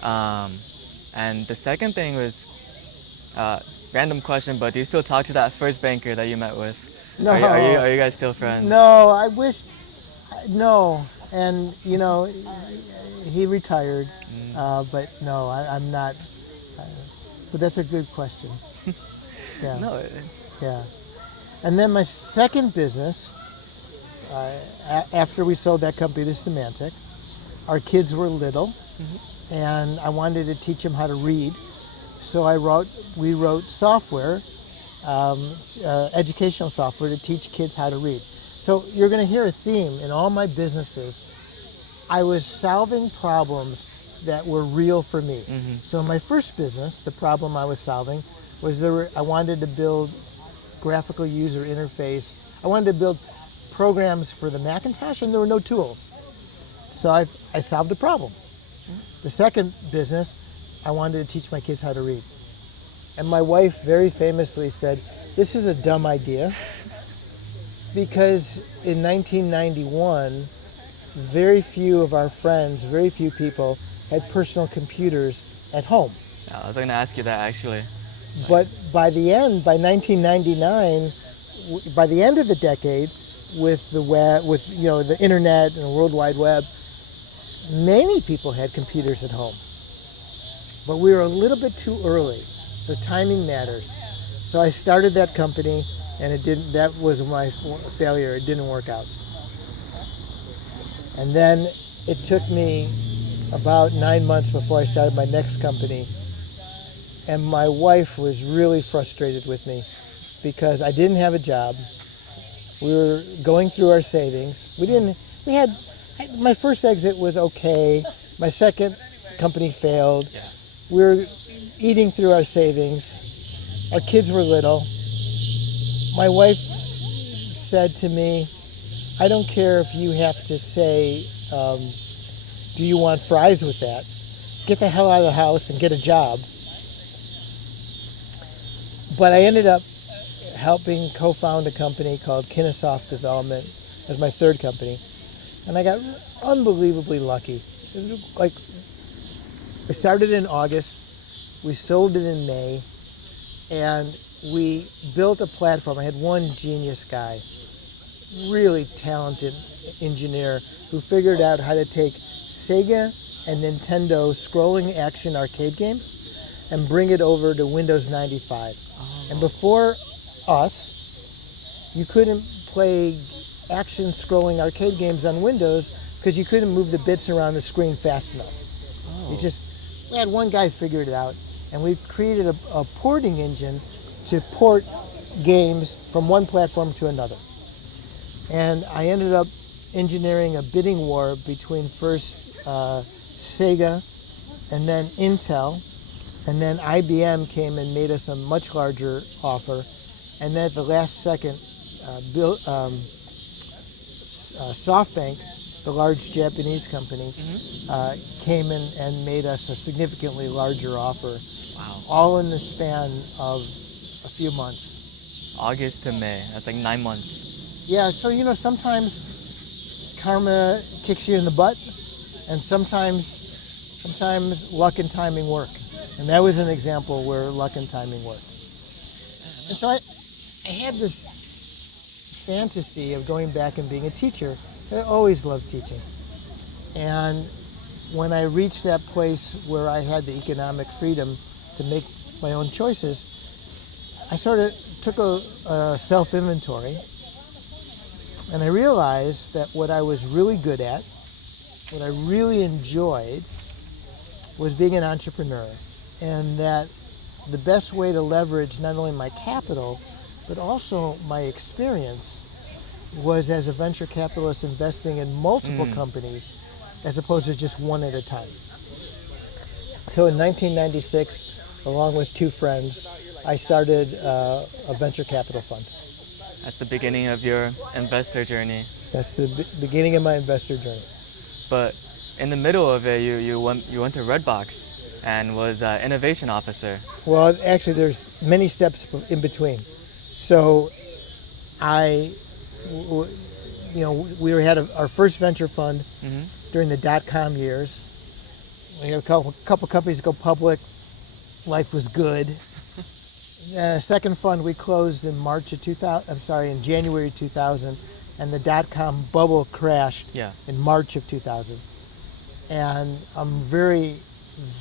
And the second thing was, random question, but do you still talk to that first banker that you met with? No. Are you guys still friends? No, I wish. No, And he retired, but no, I'm not. But that's a good question. Yeah, No, yeah. And then my second business, after we sold that company to Symantec, our kids were little, and I wanted to teach them how to read. So we wrote software, educational software to teach kids how to read. So you're going to hear a theme in all my businesses. I was solving problems that were real for me. So my first business, the problem I was solving was I wanted to build graphical user interface. I wanted to build programs for the Macintosh, and there were no tools. So I solved a problem. The second business, I wanted to teach my kids how to read. And my wife very famously said, "This is a dumb idea," because in 1991, very few of our friends, very few people had personal computers at home. I was gonna ask you that actually. But by 1999, by the end of the decade, with the web, with the internet and the World Wide Web, many people had computers at home. But we were a little bit too early, so timing matters. So I started that company, and it didn't. That was my failure. It didn't work out. And then it took me about 9 months before I started my next company. And my wife was really frustrated with me because I didn't have a job. We were going through our savings. My first exit was okay. My second company failed. Yeah. We were eating through our savings. Our kids were little. My wife said to me, "I don't care if you have to say, do you want fries with that? Get the hell out of the house and get a job." But I ended up helping co-found a company called Kennesoft Development. It was my third company. And I got unbelievably lucky. It was like, I started in August. We sold it in May. And we built a platform. I had one genius guy, really talented engineer, who figured out how to take Sega and Nintendo scrolling action arcade games and bring it over to Windows 95. And before us, you couldn't play action scrolling arcade games on Windows because you couldn't move the bits around the screen fast enough. We had one guy figured it out, and we created a porting engine to port games from one platform to another. And I ended up engineering a bidding war between first Sega and then Intel, and then IBM came and made us a much larger offer. And then at the last second, SoftBank, the large Japanese company, came in and made us a significantly larger offer. Wow. All in the span of a few months. August to May. That's like 9 months. Yeah, so sometimes karma kicks you in the butt, and sometimes luck and timing work. And that was an example where luck and timing worked. And so I had this fantasy of going back and being a teacher. I always loved teaching. And when I reached that place where I had the economic freedom to make my own choices, I sort of took a self-inventory, and I realized that what I was really good at, what I really enjoyed, was being an entrepreneur, and that the best way to leverage not only my capital, but also my experience was as a venture capitalist investing in multiple companies as opposed to just one at a time. So in 1996, along with two friends, I started a venture capital fund. That's the beginning of your investor journey. That's the beginning of my investor journey. But in the middle of it, you went to Redbox and was innovation officer. Well, actually, there's many steps in between. So we had our first venture fund during the dot-com years. We had a couple companies go public. Life was good. Second fund we closed in January 2000, and the dot-com bubble crashed Yeah. in March of 2000. And I'm very,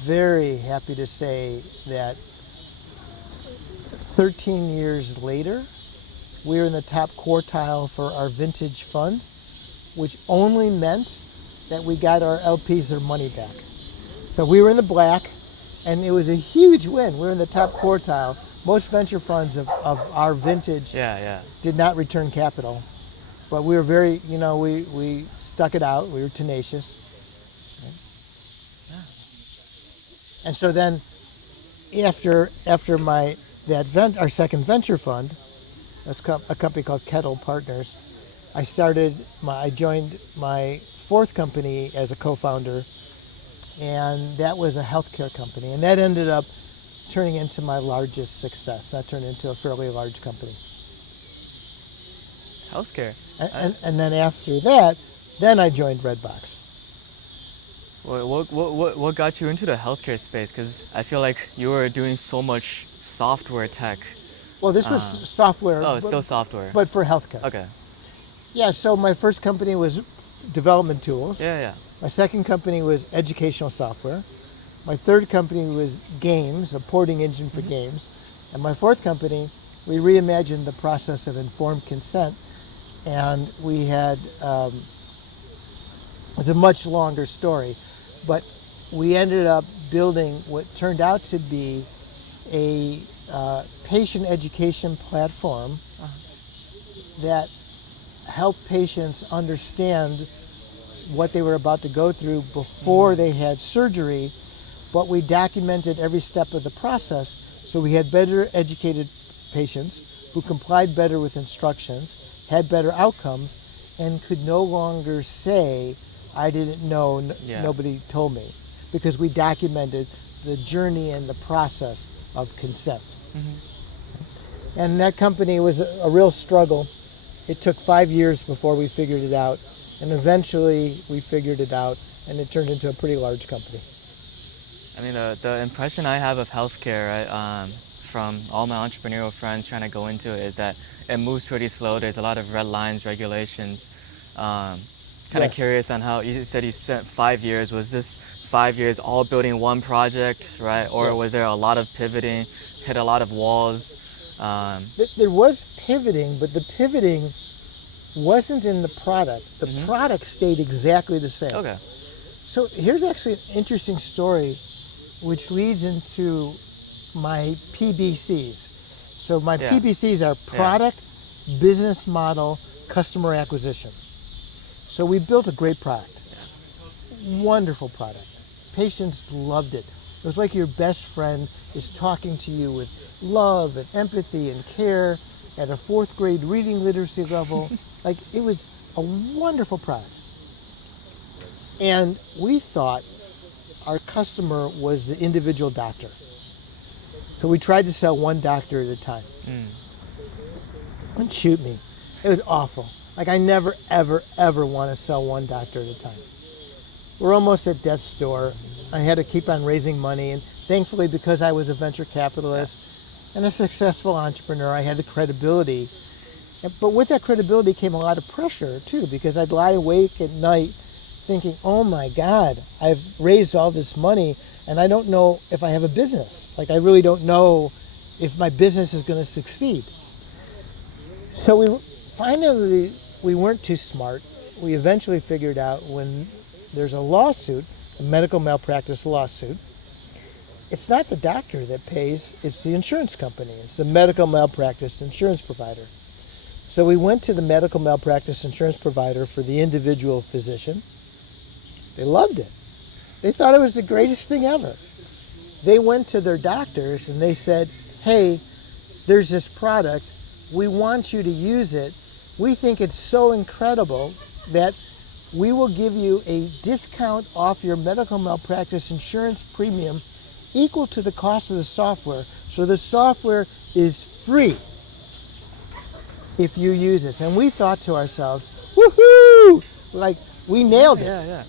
very happy to say that 13 years later, we're in the top quartile for our vintage fund, which only meant that we got our LPs their money back. So we were in the black, and it was a huge win. We were in the top quartile. Most venture funds of our vintage Yeah. did not return capital, but we were very, we stuck it out. We were tenacious. And so then after our second venture fund, a company called Kettle Partners, I joined my fourth company as a co-founder, and that was a healthcare company, and that ended up turning into my largest success. That turned into a fairly large company. Healthcare. And then after that, then I joined Redbox. What got you into the healthcare space? Because I feel like you were doing so much software tech. Well, this was software. Oh, it's still software. But for healthcare. Okay. Yeah, so my first company was development tools. Yeah. My second company was educational software. My third company was games, a porting engine for games. And my fourth company, we reimagined the process of informed consent. And we had, it's a much longer story, but we ended up building what turned out to be a patient education platform that helped patients understand what they were about to go through before they had surgery, but we documented every step of the process so we had better educated patients who complied better with instructions, had better outcomes, and could no longer say, I didn't know, nobody told me, because we documented the journey and the process of consent. And that company was a real struggle. It took 5 years before we figured it out, and eventually we figured it out, and it turned into a pretty large company. I mean, the impression I have of healthcare, right, from all my entrepreneurial friends trying to go into it, is that it moves pretty slow. There's a lot of red lines, regulations. Kind of curious on how you said you spent 5 years. Was this 5 years all building one project, right? Or was there a lot of pivoting, hit a lot of walls? There was pivoting, but the pivoting wasn't in the product. The product stayed exactly the same. Okay. So here's actually an interesting story which leads into my PBCs. So my PBCs are product, business model, customer acquisition. So we built a great product. Wonderful product. Patients loved it. It was like your best friend is talking to you with love and empathy and care at a 4th grade reading literacy level. Like, it was a wonderful product. And we thought our customer was the individual doctor. So we tried to sell one doctor at a time. Don't shoot me. It was awful. Like, I never, ever, ever want to sell one doctor at a time. We're almost at death's door. I had to keep on raising money, and thankfully, because I was a venture capitalist and a successful entrepreneur, I had the credibility. But with that credibility came a lot of pressure too, because I'd lie awake at night thinking, oh my God, I've raised all this money and I don't know if I have a business. Like, I really don't know if my business is going to succeed. So we weren't too smart. We eventually figured out, when there's a lawsuit, a medical malpractice lawsuit, it's not the doctor that pays, it's the insurance company. It's the medical malpractice insurance provider. So we went to the medical malpractice insurance provider for the individual physician. They loved it. They thought it was the greatest thing ever. They went to their doctors and they said, hey, there's this product. We want you to use it. We think it's so incredible that we will give you a discount off your medical malpractice insurance premium equal to the cost of the software. So the software is free if you use this. And we thought to ourselves, woohoo! Like, we nailed it. Yeah.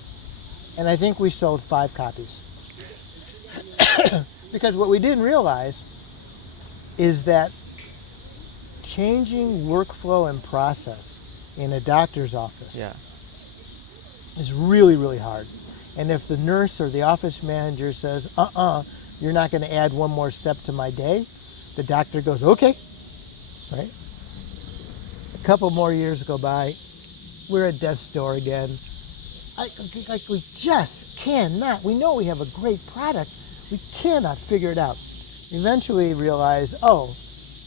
And I think we sold 5 copies. Because what we didn't realize is that changing workflow and process in a doctor's office. Yeah. It's really, really hard. And if the nurse or the office manager says, you're not going to add one more step to my day, the doctor goes, okay, right? A couple more years go by, we're at death's door again. Like we just cannot, we know we have a great product, we cannot figure it out. Eventually realize,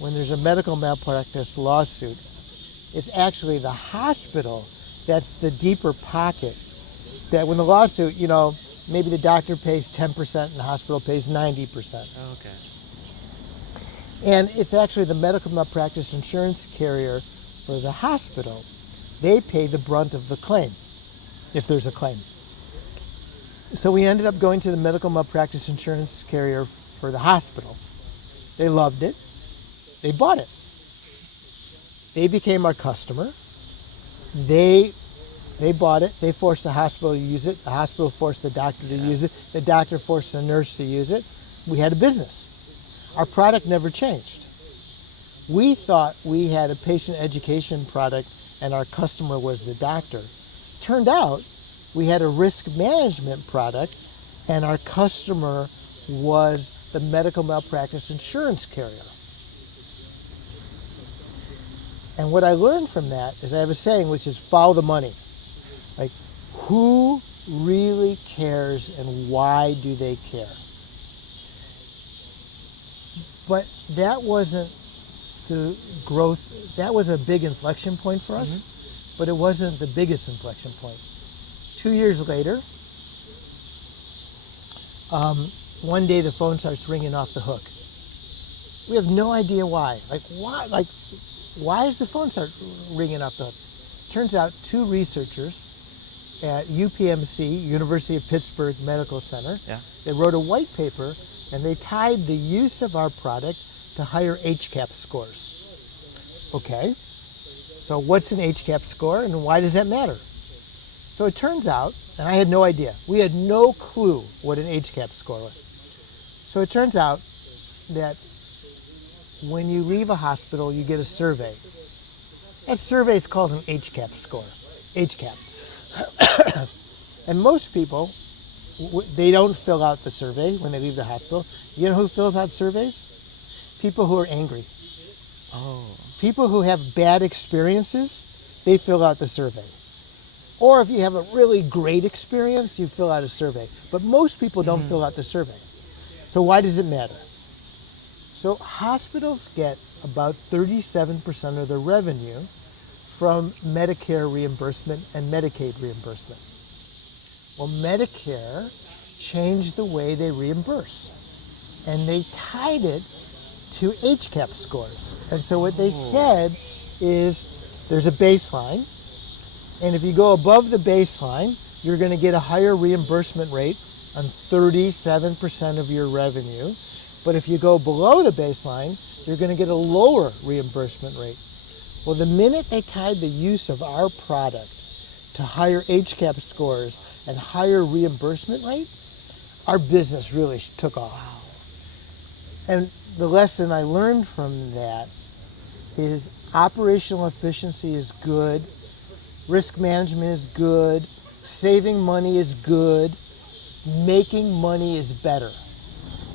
when there's a medical malpractice lawsuit, it's actually the hospital that's the deeper pocket. That when the lawsuit, maybe the doctor pays 10% and the hospital pays 90%. Okay. And it's actually the medical malpractice insurance carrier for the hospital. They pay the brunt of the claim, if there's a claim. So we ended up going to the medical malpractice insurance carrier for the hospital. They loved it. They bought it. They became our customer. They bought it. They forced the hospital to use it. The hospital forced the doctor to use it. The doctor forced the nurse to use it. We had a business. Our product never changed. We thought we had a patient education product and our customer was the doctor. Turned out we had a risk management product and our customer was the medical malpractice insurance carrier. And what I learned from that is I have a saying which is follow the money. Like, who really cares and why do they care? But that wasn't the growth, that was a big inflection point for us, but it wasn't the biggest inflection point. 2 years later, one day the phone starts ringing off the hook. We have no idea why. Why does the phone start ringing off the hook? Turns out 2 researchers at UPMC, University of Pittsburgh Medical Center, they wrote a white paper and they tied the use of our product to higher HCAP scores. Okay, so what's an HCAP score and why does that matter? So it turns out, and I had no idea, we had no clue what an HCAP score was. So it turns out that when you leave a hospital, you get a survey. That survey is called an HCAP score, HCAP. And most people, they don't fill out the survey when they leave the hospital. You know who fills out surveys? People who are angry. Oh. People who have bad experiences, they fill out the survey. Or if you have a really great experience, you fill out a survey. But most people don't fill out the survey. So why does it matter? So hospitals get about 37% of their revenue from Medicare reimbursement and Medicaid reimbursement. Well, Medicare changed the way they reimburse, and they tied it to HCAP scores. And so what they said is there's a baseline, and if you go above the baseline, you're going to get a higher reimbursement rate on 37% of your revenue. But if you go below the baseline, you're going to get a lower reimbursement rate. Well, the minute they tied the use of our product to higher HCAP scores and higher reimbursement rate, our business really took off. Wow. And the lesson I learned from that is operational efficiency is good, risk management is good, saving money is good, making money is better.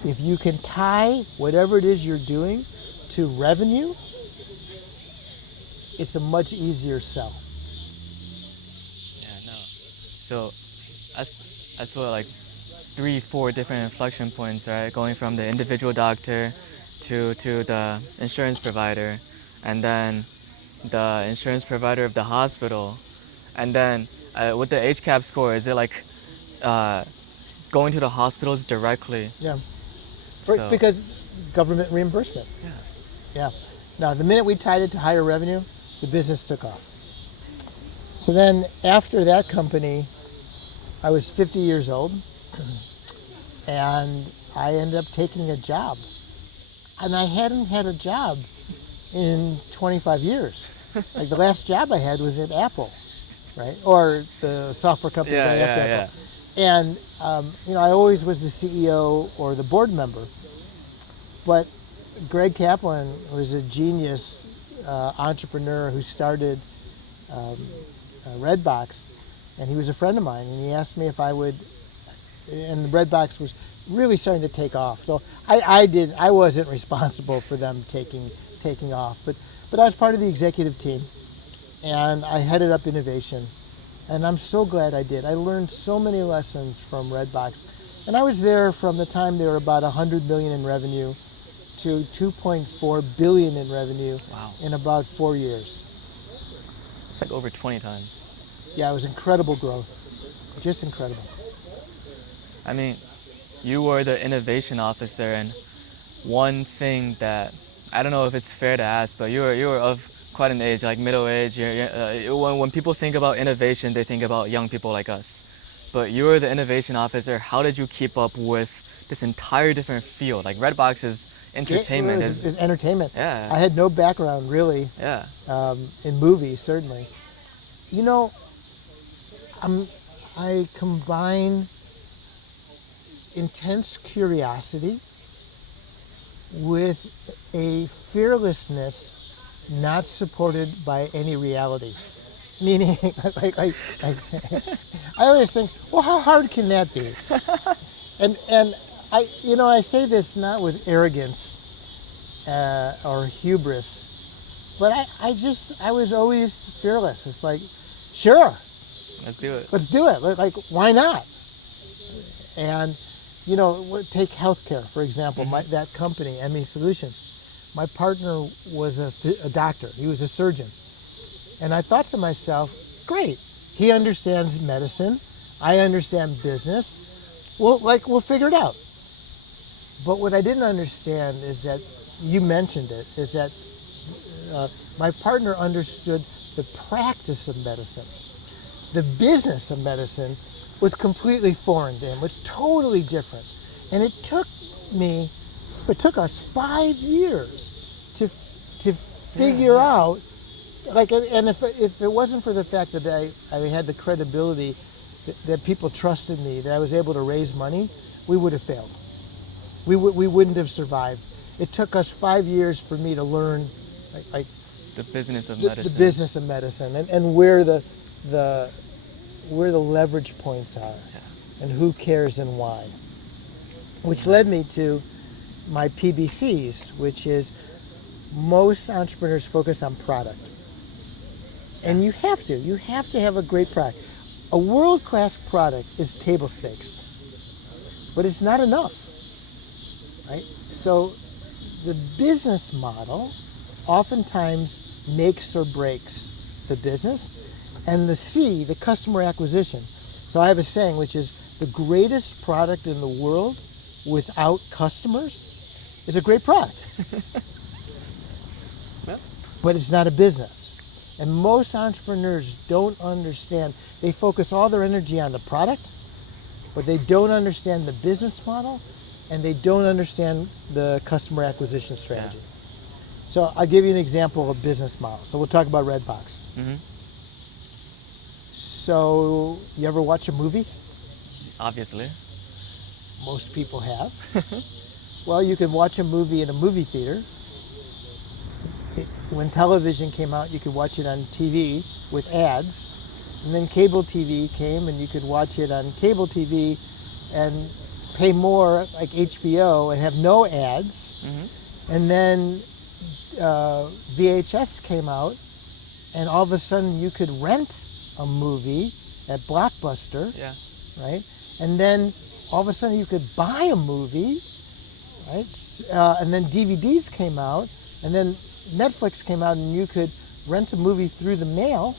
If you can tie whatever it is you're doing to revenue, it's a much easier sell. Yeah, no. So that's what, like 3-4 different inflection points, right? Going from the individual doctor to the insurance provider, and then the insurance provider of the hospital, and then with the HCAP score, is it like going to the hospitals directly? Yeah, So, because government reimbursement. yeah. Yeah. Now, the minute we tied it to higher revenue, the business took off. So then after that company, I was 50 years old and I ended up taking a job. And I hadn't had a job in 25 years. Like the last job I had was at Apple, right? Or the software company right after Apple. And, I always was the CEO or the board member. But Greg Kaplan was a genius entrepreneur who started Redbox, and he was a friend of mine, and he asked me if I would, and the Redbox was really starting to take off. So I wasn't responsible for them taking off, but I was part of the executive team, and I headed up innovation, and I'm so glad I did. I learned so many lessons from Redbox, and I was there from the time they were about 100 million in revenue to 2.4 billion in revenue Wow. in about 4 years. It's like over 20 times. Yeah, it was incredible growth, just incredible. I mean, you were the innovation officer, and one thing that I don't know if it's fair to ask, but you were of quite an age, like middle age. When people think about innovation, they think about young people like us. But you were the innovation officer. How did you keep up with this entire different field? Like Redbox is entertainment. It was entertainment. Yeah. I had no background really Yeah. in movies, certainly. You know, I combine intense curiosity with a fearlessness not supported by any reality. Meaning, I always think, well, how hard can that be? And I say this not with arrogance or hubris, but I was always fearless. It's like, sure, Let's do it. let's do it. Like, why not? And take healthcare, for example. That company, ME Solutions. My partner was a doctor. He was a surgeon. And I thought to myself, great. He understands medicine. I understand business. We'll figure it out. But what I didn't understand is that, you mentioned it, is that my partner understood the practice of medicine. The business of medicine was completely foreign to him, was totally different. And it took us 5 years to figure out, and if it wasn't for the fact that I had the credibility that people trusted me, that I was able to raise money, we would have failed. We wouldn't have survived. It took us 5 years for me to learn, The business of medicine. the business of medicine and where the leverage points are, and who cares and why. Which led me to my PBCs, which is most entrepreneurs focus on product. And you have to have a great product. A world-class product is table stakes, but it's not enough, right? So the business model oftentimes makes or breaks the business, and the customer acquisition. So I have a saying, which is the greatest product in the world without customers is a great product. Yep. But it's not a business. And most entrepreneurs don't understand. They focus all their energy on the product, but they don't understand the business model, and they don't understand the customer acquisition strategy. Yeah. So I'll give you an example of a business model. So we'll talk about Redbox. Mm-hmm. So you ever watch a movie? Obviously. Most people have. Well, you can watch a movie in a movie theater. When television came out, you could watch it on TV with ads. And then cable TV came, and you could watch it on cable TV and pay more, like HBO, and have no ads. Mm-hmm. And then VHS came out, and all of a sudden you could rent a movie at Blockbuster, right? And then all of a sudden you could buy a movie, right? And then DVDs came out, and then Netflix came out, and you could rent a movie through the mail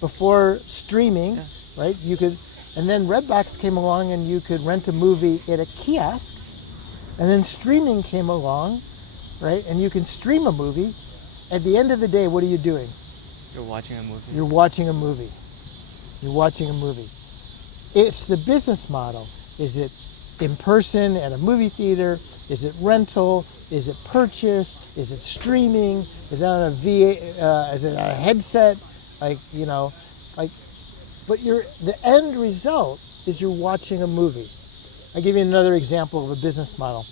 before streaming, right? You could, and then Redbox came along, and you could rent a movie at a kiosk, and then streaming came along, right? And you can stream a movie. At the end of the day, what are you doing? You're watching a movie. You're watching a movie. You're watching a movie. It's the business model. Is it in person at a movie theater? Is it rental? Is it purchase? Is it streaming? Is it on is it on a headset? But the end result is you're watching a movie. I'll give you another example of a business model.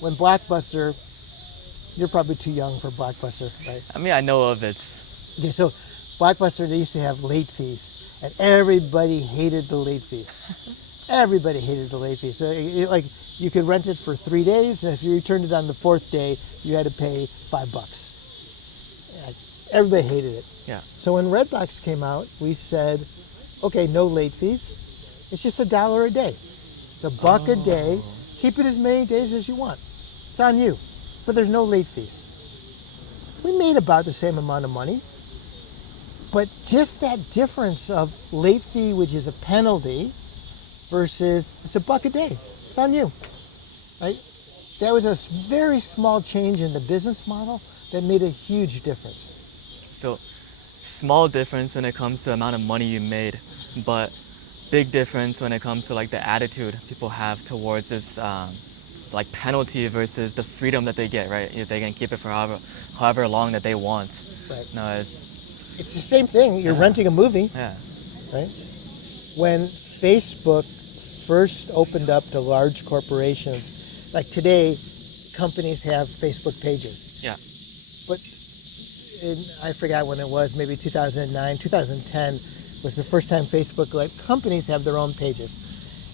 When Blockbuster, you're probably too young for Blockbuster, right? I mean, I know of it. Okay, so Blockbuster, they used to have late fees, and everybody hated the late fees. Everybody hated the late fees. So, like, you could rent it for 3 days, and if you returned it on the fourth day, you had to pay $5. Everybody hated it. Yeah. So when Redbox came out, we said, okay, no late fees. It's just $1 a day. It's $1 a day. Keep it as many days as you want. It's on you. But there's no late fees. We made about the same amount of money. But just that difference of late fee, which is a penalty, versus it's $1 a day. It's on you. Right? That was a very small change in the business model that made a huge difference. So small difference when it comes to the amount of money you made, but big difference when it comes to like the attitude people have towards this like penalty versus the freedom that they get, right? They can keep it for however long that they want. Right. No, it's the same thing. You're renting a movie, yeah. right? When Facebook first opened up to large corporations, like today, companies have Facebook pages. Yeah. But I forgot when it was, maybe 2009, 2010 was the first time Facebook, like, companies have their own pages.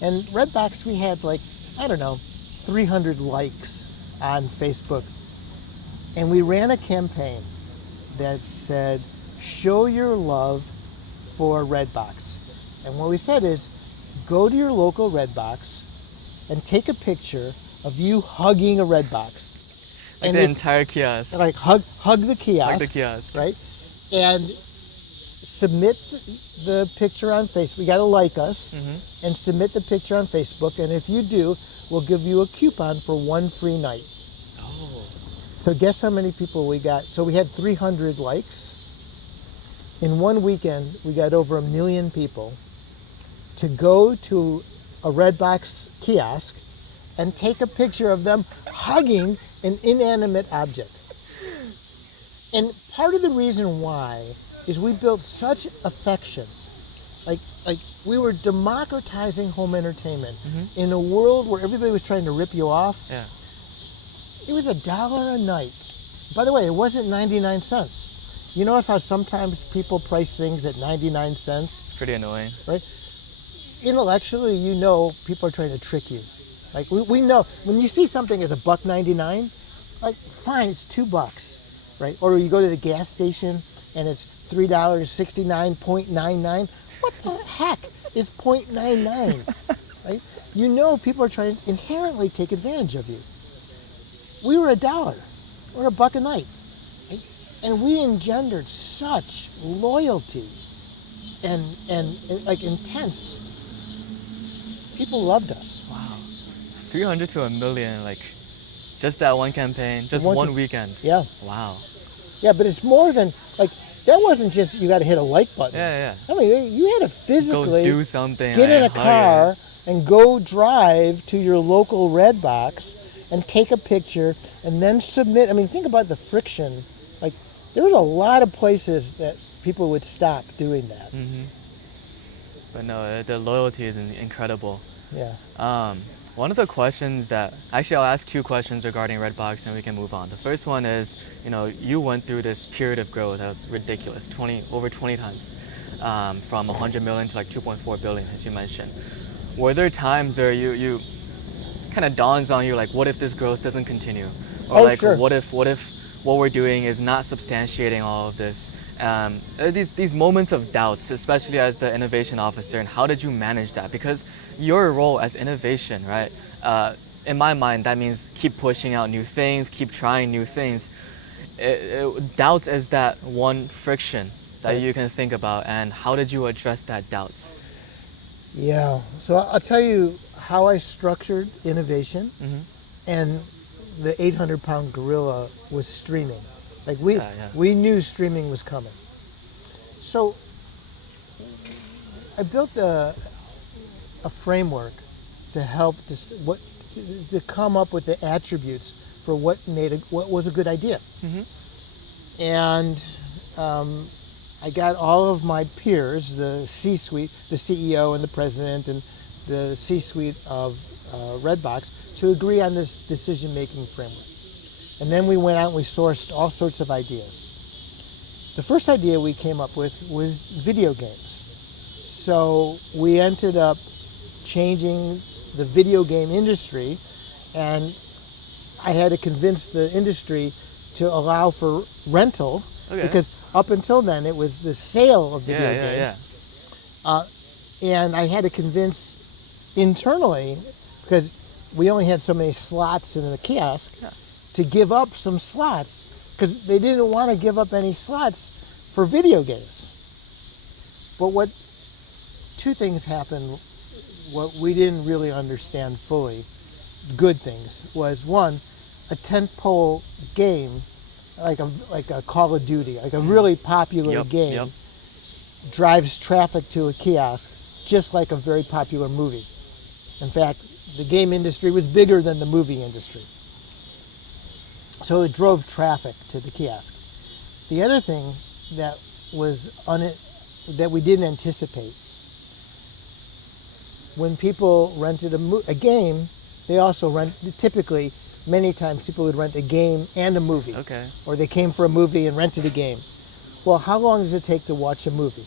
And Redbox, we had like, I don't know, 300 likes on Facebook. And we ran a campaign that said, show your love for Redbox. And what we said is, go to your local Redbox and take a picture of you hugging a Redbox. Like and the entire kiosk. Like hug the kiosk. Hug the kiosk. Right? And submit the picture on Facebook. You got to like us and submit the picture on Facebook. And if you do, we'll give you a coupon for 1 free night. Oh. So guess how many people we got? So we had 300 likes. In one weekend, we got over 1 million people to go to a Redbox kiosk and take a picture of them hugging an inanimate object. And part of the reason why is we built such affection. Like we were democratizing home entertainment in a world where everybody was trying to rip you off. Yeah. It was $1 a night. By the way, it wasn't 99 cents. You notice how sometimes people price things at 99 cents? It's pretty annoying. Right? Intellectually, you know people are trying to trick you. Like we know when you see something as $1.99, like fine, it's $2, right? Or you go to the gas station and it's $3.69.99. What the heck is 0.99? Right? You know people are trying to inherently take advantage of you. We were $1 or $1 a night, right? And we engendered such loyalty and like intense. People loved us. Wow. 300 to 1 million, like just that one campaign, just one weekend. Yeah. Wow. Yeah, but it's more than, like, that wasn't just you got to hit a like button. Yeah. I mean, you had to physically go do something. get in a car and go drive to your local Redbox and take a picture and then submit. I mean, think about the friction. Like, there was a lot of places that people would stop doing that. But no, the loyalty is incredible. Yeah. One of the questions that, actually I'll ask 2 questions regarding Redbox and we can move on. The first one is, you went through this period of growth that was ridiculous, over 20 times, from 100 million to like 2.4 billion, as you mentioned. Were there times where you kind of dawns on you, like, what if this growth doesn't continue? Or sure. what if what we're doing is not substantiating all of this? These moments of doubts, especially as the innovation officer, and how did you manage that? Because your role as innovation, right? In my mind, that means keep pushing out new things, keep trying new things. Doubt is that one friction that you can think about, and how did you address that doubts? Yeah, so I'll tell you how I structured innovation, and the 800-pound gorilla was streaming. Like we knew streaming was coming. So I built a framework to help to come up with the attributes for what was a good idea. And I got all of my peers, the C-suite, the CEO and the president and the C-suite of Redbox, to agree on this decision-making framework. And then we went out and we sourced all sorts of ideas. The first idea we came up with was video games. So we ended up changing the video game industry, and I had to convince the industry to allow for rental, Okay. because up until then it was the sale of video games. And I had to convince internally, because we only had so many slots in the kiosk, to give up some slots, because they didn't want to give up any slots for video games. But two things happened, what we didn't really understand fully, good things, was one, a tentpole game, like a Call of Duty, like a really popular game, drives traffic to a kiosk just like a very popular movie. In fact, the game industry was bigger than the movie industry. So it drove traffic to the kiosk. The other thing that that we didn't anticipate, when people rented a game, they also typically, many times people would rent a game and a movie. Okay. Or they came for a movie and rented a game. Well, how long does it take to watch a movie?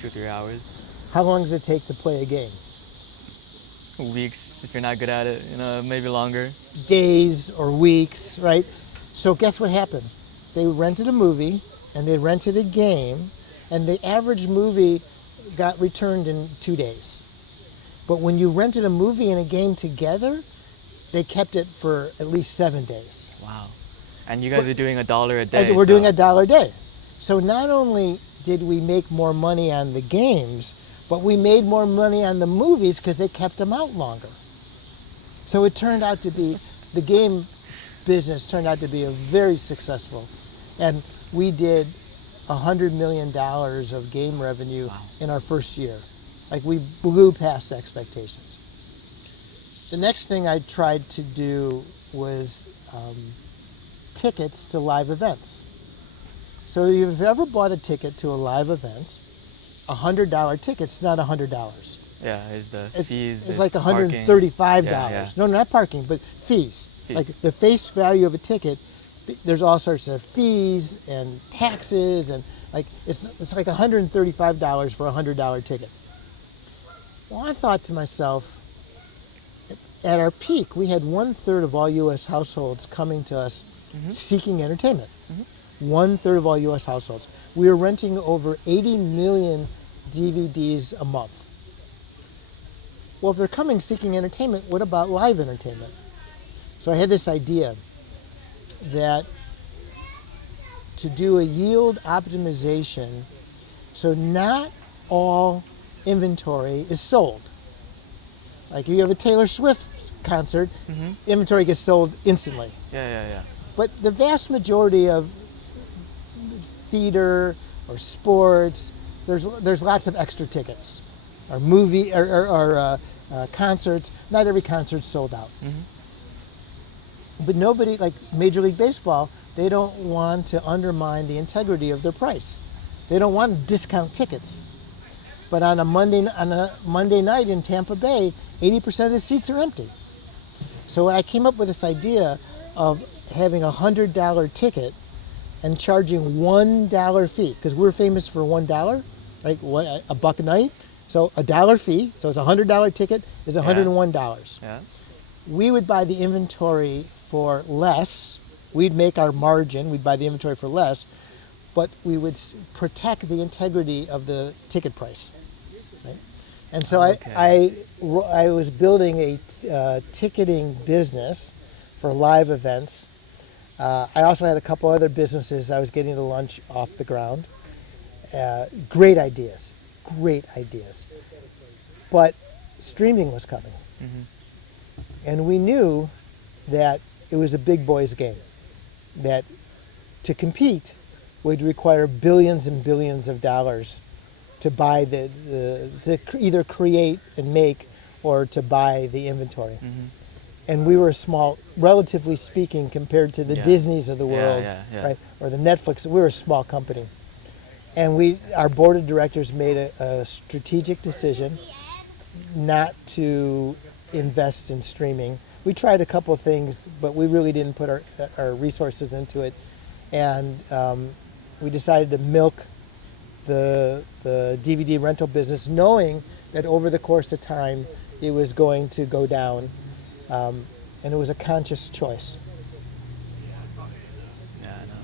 2-3 hours. How long does it take to play a game? Weeks, if you're not good at it, maybe longer. Days or weeks, right? So guess what happened? They rented a movie and they rented a game, and the average movie got returned in 2 days. But when you rented a movie and a game together, they kept it for at least 7 days. Wow. And you guys are doing $1 a day. We're doing $1 a day. So not only did we make more money on the games, but we made more money on the movies because they kept them out longer. So it turned out to be, the game business turned out to be a very successful. And we did $100 million of game revenue in our first year. Like, we blew past expectations. The next thing I tried to do was tickets to live events. So if you've ever bought a ticket to a live event, $100 ticket's not $100. Yeah, it's the fees. It's like $135. Yeah. No, not parking, but fees. Like the face value of a ticket, there's all sorts of fees and taxes, and like it's like $135 for a $100 ticket. Well, I thought to myself, at our peak, we had 1/3 of all U.S. households coming to us seeking entertainment. 1/3 of all U.S. households. We were renting over 80 million DVDs a month. Well, if they're coming seeking entertainment, what about live entertainment? So I had this idea that to do a yield optimization, so not all inventory is sold. Like, you have a Taylor Swift concert, inventory gets sold instantly. Yeah. But the vast majority of theater or sports, there's lots of extra tickets. Or movie or concerts, not every concert's sold out. But nobody, like Major League Baseball, they don't want to undermine the integrity of their price. They don't want to discount tickets. But on a Monday night in Tampa Bay, 80% of the seats are empty. So I came up with this idea of having a $100 ticket and charging $1 fee, because we're famous for $1, like a buck a night. So $1 fee, so it's a $100 ticket is $101. Yeah. We would buy the inventory for less. We'd make our margin. We'd buy the inventory for less, but we would protect the integrity of the ticket price. Right? And so I was building a ticketing business for live events. I also had a couple other businesses I was getting to launch off the ground. Great ideas. But streaming was coming. And we knew that it was a big boys game, that to compete would require billions and billions of dollars to buy to either create and make or to buy the inventory. And we were small, relatively speaking, compared to the Disneys of the world, right? Or the Netflix. We were a small company. And our board of directors made a strategic decision not to invest in streaming. We tried a couple of things, but we really didn't put our resources into it. And we decided to milk the DVD rental business, knowing that over the course of time it was going to go down, and it was a conscious choice. Yeah, no.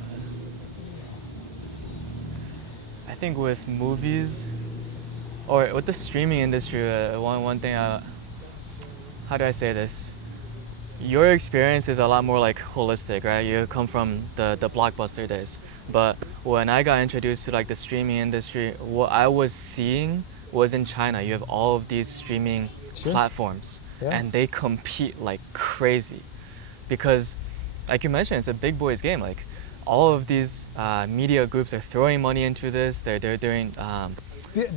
I think with movies or with the streaming industry, one thing, how do I say this? Your experience is a lot more like holistic, right? You come from the blockbuster days. But when I got introduced to like the streaming industry, what I was seeing was in China. You have all of these streaming Sure. platforms, Yeah. and they compete like crazy, because, like you mentioned, it's a big boys game. Like all of these media groups are throwing money into this. They're doing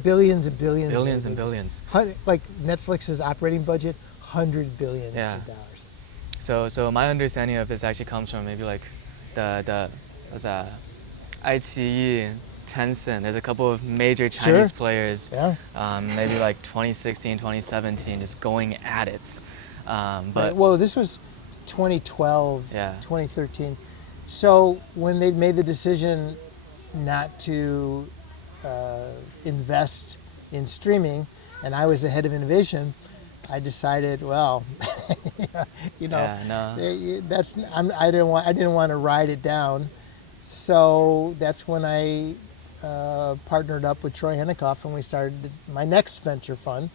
Billions and billions. billions and billions. Like Netflix's operating budget, $100 billion Yeah. of dollars. So my understanding of this actually comes from maybe like the what's that, ITE, Tencent. There's a couple of major Chinese Sure. players. Yeah. Maybe like 2016, 2017, just going at it. Right. But Well, this was 2012, Yeah. 2013. So when they made the decision not to invest in streaming, and I was the head of innovation, I decided, well, Yeah, no. I didn't want to ride it down, so that's when I partnered up with Troy Hennicoff, and we started my next venture fund,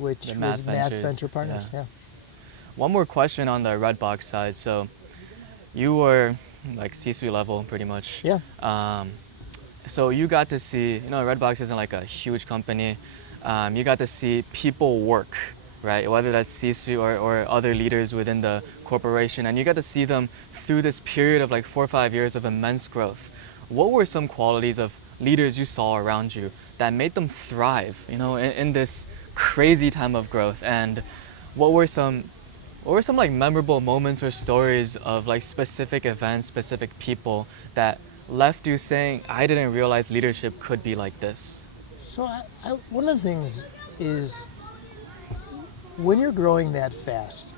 which The was Math Math Ventures, Venture Partners. yeah. Yeah. One more question on the Redbox side. So you were like C-suite level pretty much. Yeah. So you got to see, Redbox isn't like a huge company. You got to see people work, right? Whether that's C-suite or other leaders within the corporation, and you got to see them through this period of like 4 or 5 years of immense growth. What were some qualities of leaders you saw around you that made them thrive, in this crazy time of growth? And what were some like memorable moments or stories of like specific events, specific people that left you saying, I didn't realize leadership could be like this? So one of the things is when you're growing that fast,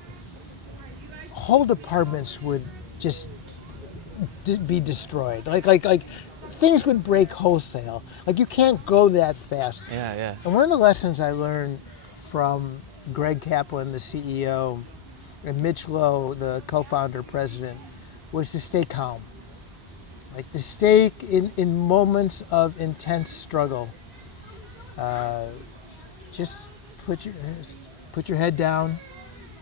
whole departments would just be destroyed. Like things would break wholesale. Like you can't go that fast. Yeah, yeah. And one of the lessons I learned from Greg Kaplan, the CEO, and Mitch Lowe, the co-founder president, was to stay calm. Like to stay in moments of intense struggle. Just put your head down.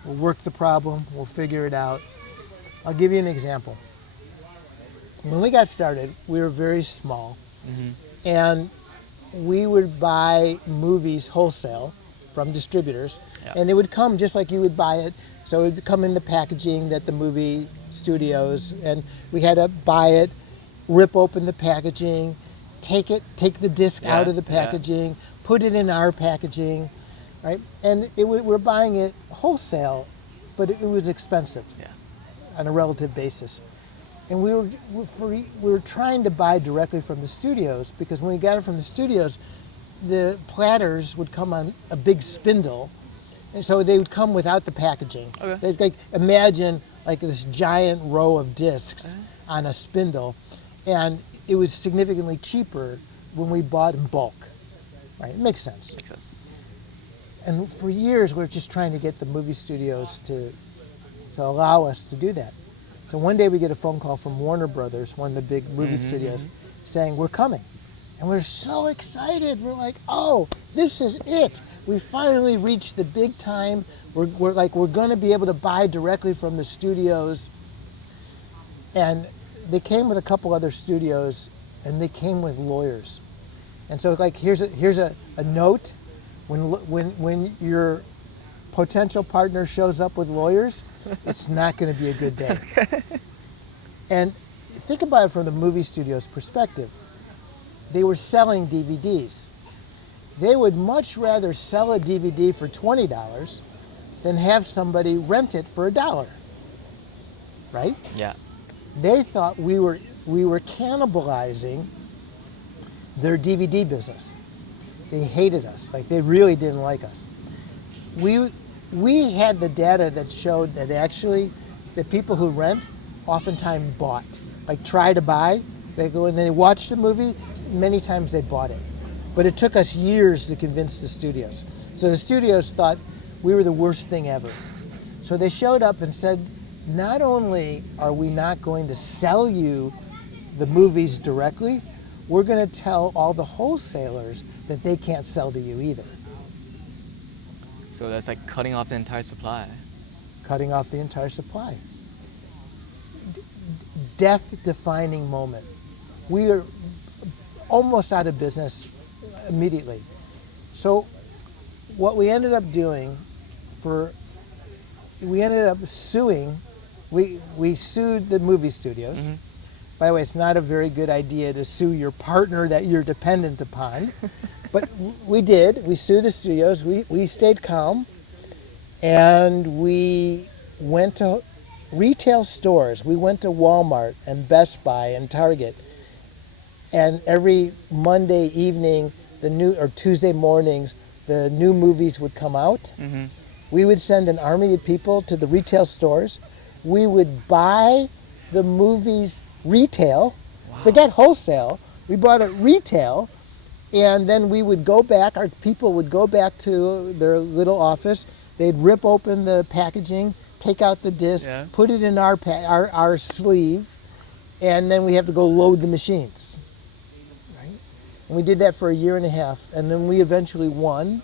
We'll work the problem. We'll figure it out. I'll give you an example. When we got started, we were very small, and we would buy movies wholesale from distributors, Yeah. and it would come just like you would buy it. So it would come in the packaging that the movie studios, and we had to buy it, rip open the packaging, take the disc Yeah, out of the yeah. packaging, put it in our packaging, right? And we're buying it wholesale, but it was expensive Yeah. on a relative basis. And we were trying to buy directly from the studios, because when we got it from the studios, the platters would come on a big spindle, and so they would come without the packaging. Okay. They'd, like, imagine like this giant row of discs on a spindle, and it was significantly cheaper when we bought in bulk. Right? It makes sense. Makes sense. And for years, we were just trying to get the movie studios to allow us to do that. So one day we get a phone call from Warner Brothers, one of the big movie studios, saying, we're coming. And we're so excited. We're like, oh, this is it. We finally reached the big time. We're going to be able to buy directly from the studios. And they came with a couple other studios, and they came with lawyers. And so, like, here's a note. When your potential partner shows up with lawyers, it's not going to be a good day. And think about it from the movie studio's perspective. They were selling DVDs. They would much rather sell a DVD for $20 than have somebody rent it for $1, right? Yeah. They thought we were cannibalizing their DVD business. They hated us. Like, they really didn't like us. We had the data that showed that actually the people who rent oftentimes bought. Like, try to buy, They go and they watch the movie. Many times they bought it. But it took us years to convince the studios. So the studios thought we were the worst thing ever. So they showed up and said, not only are we not going to sell you the movies directly, we're going to tell all the wholesalers that they can't sell to you either. So that's like cutting off the entire supply. Cutting off the entire supply. Death-defining moment. We are almost out of business immediately. So what we ended up doing we ended up suing, we sued the movie studios. Mm-hmm. By the way, it's not a very good idea to sue your partner that you're dependent upon. But we did. We sued the studios. We stayed calm. And we went to retail stores. We went to Walmart and Best Buy and Target. And every Monday evening, or Tuesday mornings, the new movies would come out. Mm-hmm. We would send an army of people to the retail stores. We would buy the movies retail. Wow. Forget wholesale. We bought it retail. And then we would go back, our people would go back to their little office. They'd rip open the packaging, take out the disc, put it in our sleeve, and then we have to go load the machines. Right? And we did that for a year and a half. And then we eventually won,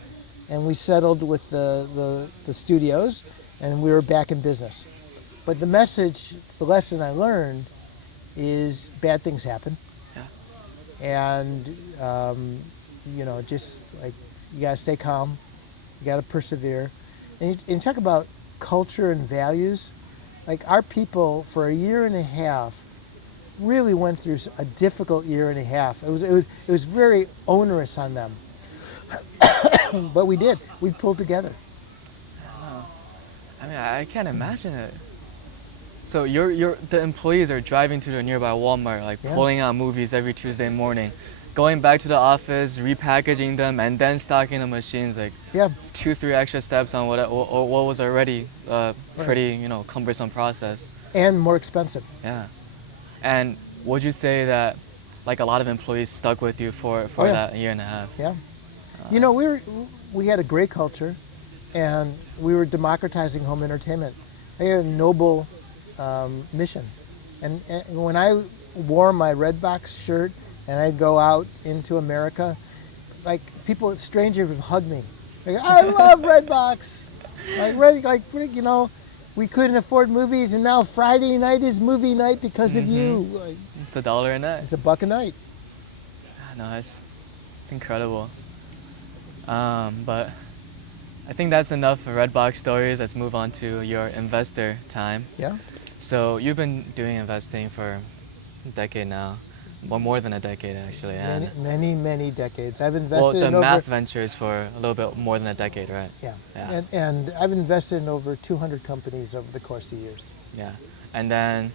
and we settled with the studios, and we were back in business. But the lesson I learned is bad things happen. And, just like you got to stay calm, you got to persevere. And you talk about culture and values. Like our people for a year and a half really went through a difficult year and a half. It was very onerous on them. But we did. We pulled together. I mean, I can't imagine it. So the employees are driving to the nearby Walmart, pulling out movies every Tuesday morning, going back to the office, repackaging them, and then stocking the machines. It's 2-3 extra steps on what was already pretty cumbersome process. And more expensive. Yeah. And would you say that a lot of employees stuck with you for that year and a half? Yeah. We had a great culture, and we were democratizing home entertainment. We had a noble mission. And when I wore my Redbox shirt and I'd go out into America, strangers would hug me. I love Redbox. We couldn't afford movies, and now Friday night is movie night because of you. It's $1 a night. It's $1 a night. No, it's incredible. But I think that's enough for Redbox stories. Let's move on to your investor time. Yeah. So you've been doing investing for a decade now, more than a decade actually. Many decades. I've invested in math ventures for a little bit more than a decade, right? Yeah. And I've invested in over 200 companies over the course of years. Yeah. And then,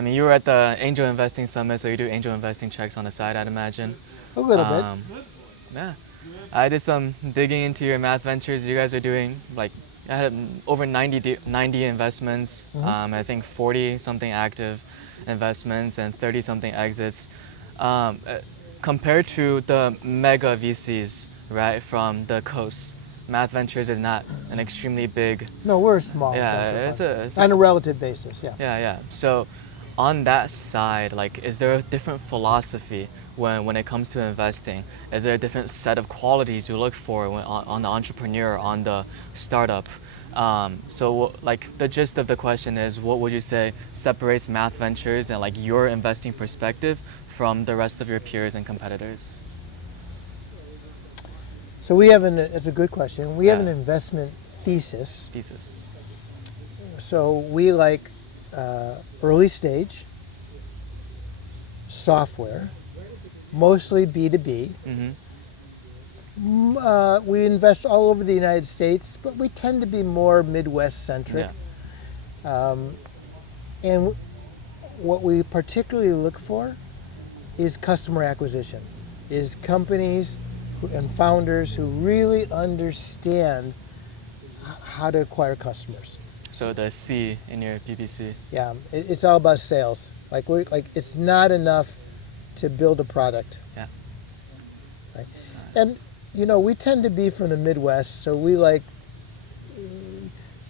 you were at the Angel Investing Summit, so you do angel investing checks on the side, I'd imagine. A little bit. Yeah. I did some digging into your math ventures. You guys are doing I had over 90 investments, mm-hmm. I think 40-something active investments and 30-something exits. Compared to the mega VCs, right, from the coast, Math Ventures is not an extremely big... No, we're small. Yeah, it's on a relative basis, yeah. Yeah. So on that side, is there a different philosophy when it comes to investing? Is there a different set of qualities you look for on the entrepreneur, on the startup? So the gist of the question is, what would you say separates Math Ventures and your investing perspective from the rest of your peers and competitors? So it's a good question. We have an investment thesis. So we early stage software, mostly B2B. Mm-hmm. We invest all over the United States, but we tend to be more Midwest centric. Yeah. And what we particularly look for is customer acquisition, is companies and founders who really understand how to acquire customers. So the C in your PPC. Yeah, it's all about sales. It's not enough to build a product, Yeah. right? And we tend to be from the Midwest, so we like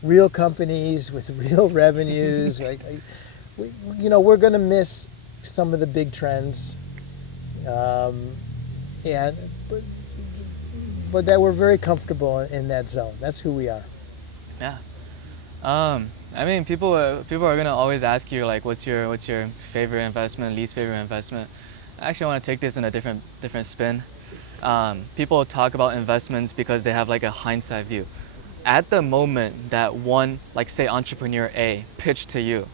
real companies with real revenues. We're going to miss some of the big trends, and but that we're very comfortable in that zone. That's who we are. Yeah. I mean, people are gonna always ask you like, what's your favorite investment, least favorite investment. Actually, I want to take this in a different spin. People talk about investments because they have like a hindsight view. At the moment that one, like say entrepreneur A, pitched to you,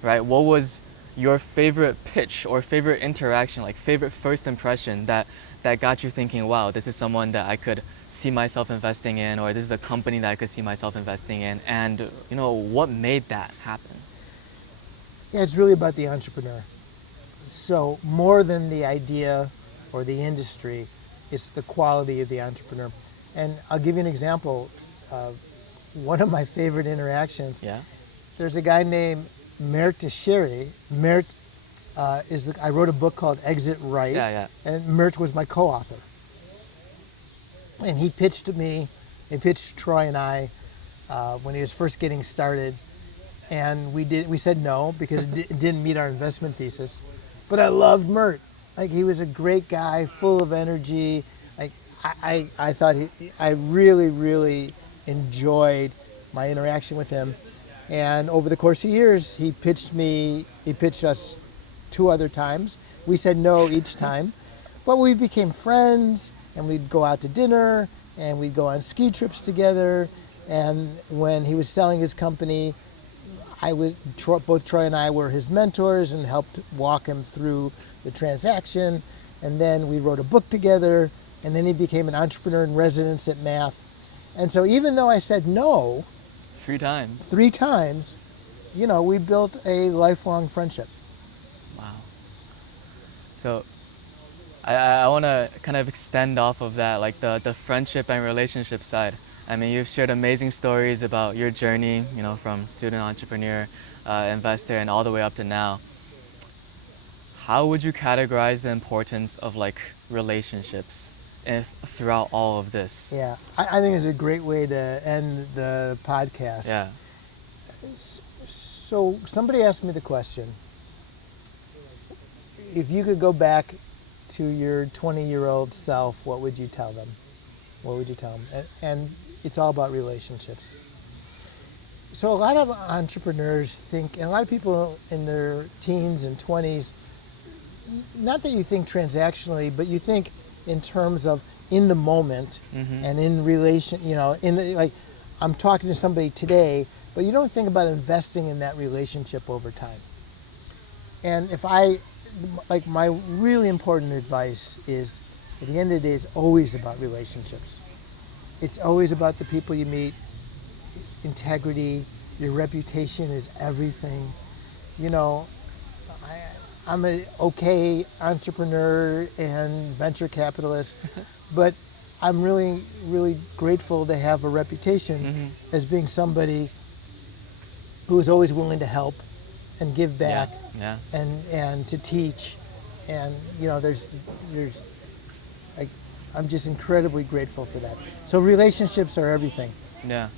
right? What was your favorite pitch or favorite interaction, like favorite first impression that got you thinking, wow, this is someone that I could see myself investing in, or this is a company that I could see myself investing in, and what made that happen? Yeah, it's really about the entrepreneur. So more than the idea or the industry, it's the quality of the entrepreneur. And I'll give you an example. One of my favorite interactions. Yeah. There's a guy named Mert Tesheri. Mert I wrote a book called Exit Right, Yeah, yeah. and Mert was my co-author. And he pitched Troy and I when he was first getting started, and we said no because it didn't meet our investment thesis. But I loved Mert. Like, he was a great guy, full of energy. Like, I thought I really, really enjoyed my interaction with him. And over the course of years, he pitched us 2 other times. We said no each time, but we became friends, and we'd go out to dinner, and we'd go on ski trips together. And when he was selling his company, both Troy and I were his mentors and helped walk him through the transaction. And then we wrote a book together, and then he became an entrepreneur in residence at Math. And so even though I said no 3 times. 3 times, we built a lifelong friendship. Wow. So I want to kind of extend off of that, like the friendship and relationship side. I mean, you've shared amazing stories about your journey, from student entrepreneur, investor, and all the way up to now. How would you categorize the importance of like relationships throughout all of this? Yeah, I think it's a great way to end the podcast. Yeah. So somebody asked me the question, if you could go back to your 20-year-old self, what would you tell them? What would you tell them? And it's all about relationships. So a lot of entrepreneurs think, and a lot of people in their teens and 20s, not that you think transactionally, but you think in terms of in the moment and in relation, I'm talking to somebody today, but you don't think about investing in that relationship over time. And my really important advice is, at the end of the day, it's always about relationships. It's always about the people you meet, integrity, your reputation is everything. I'm an okay entrepreneur and venture capitalist, but I'm really, really grateful to have a reputation as being somebody who is always willing to help and give back, Yeah. and to teach, and I'm just incredibly grateful for that. So relationships are everything. Yeah.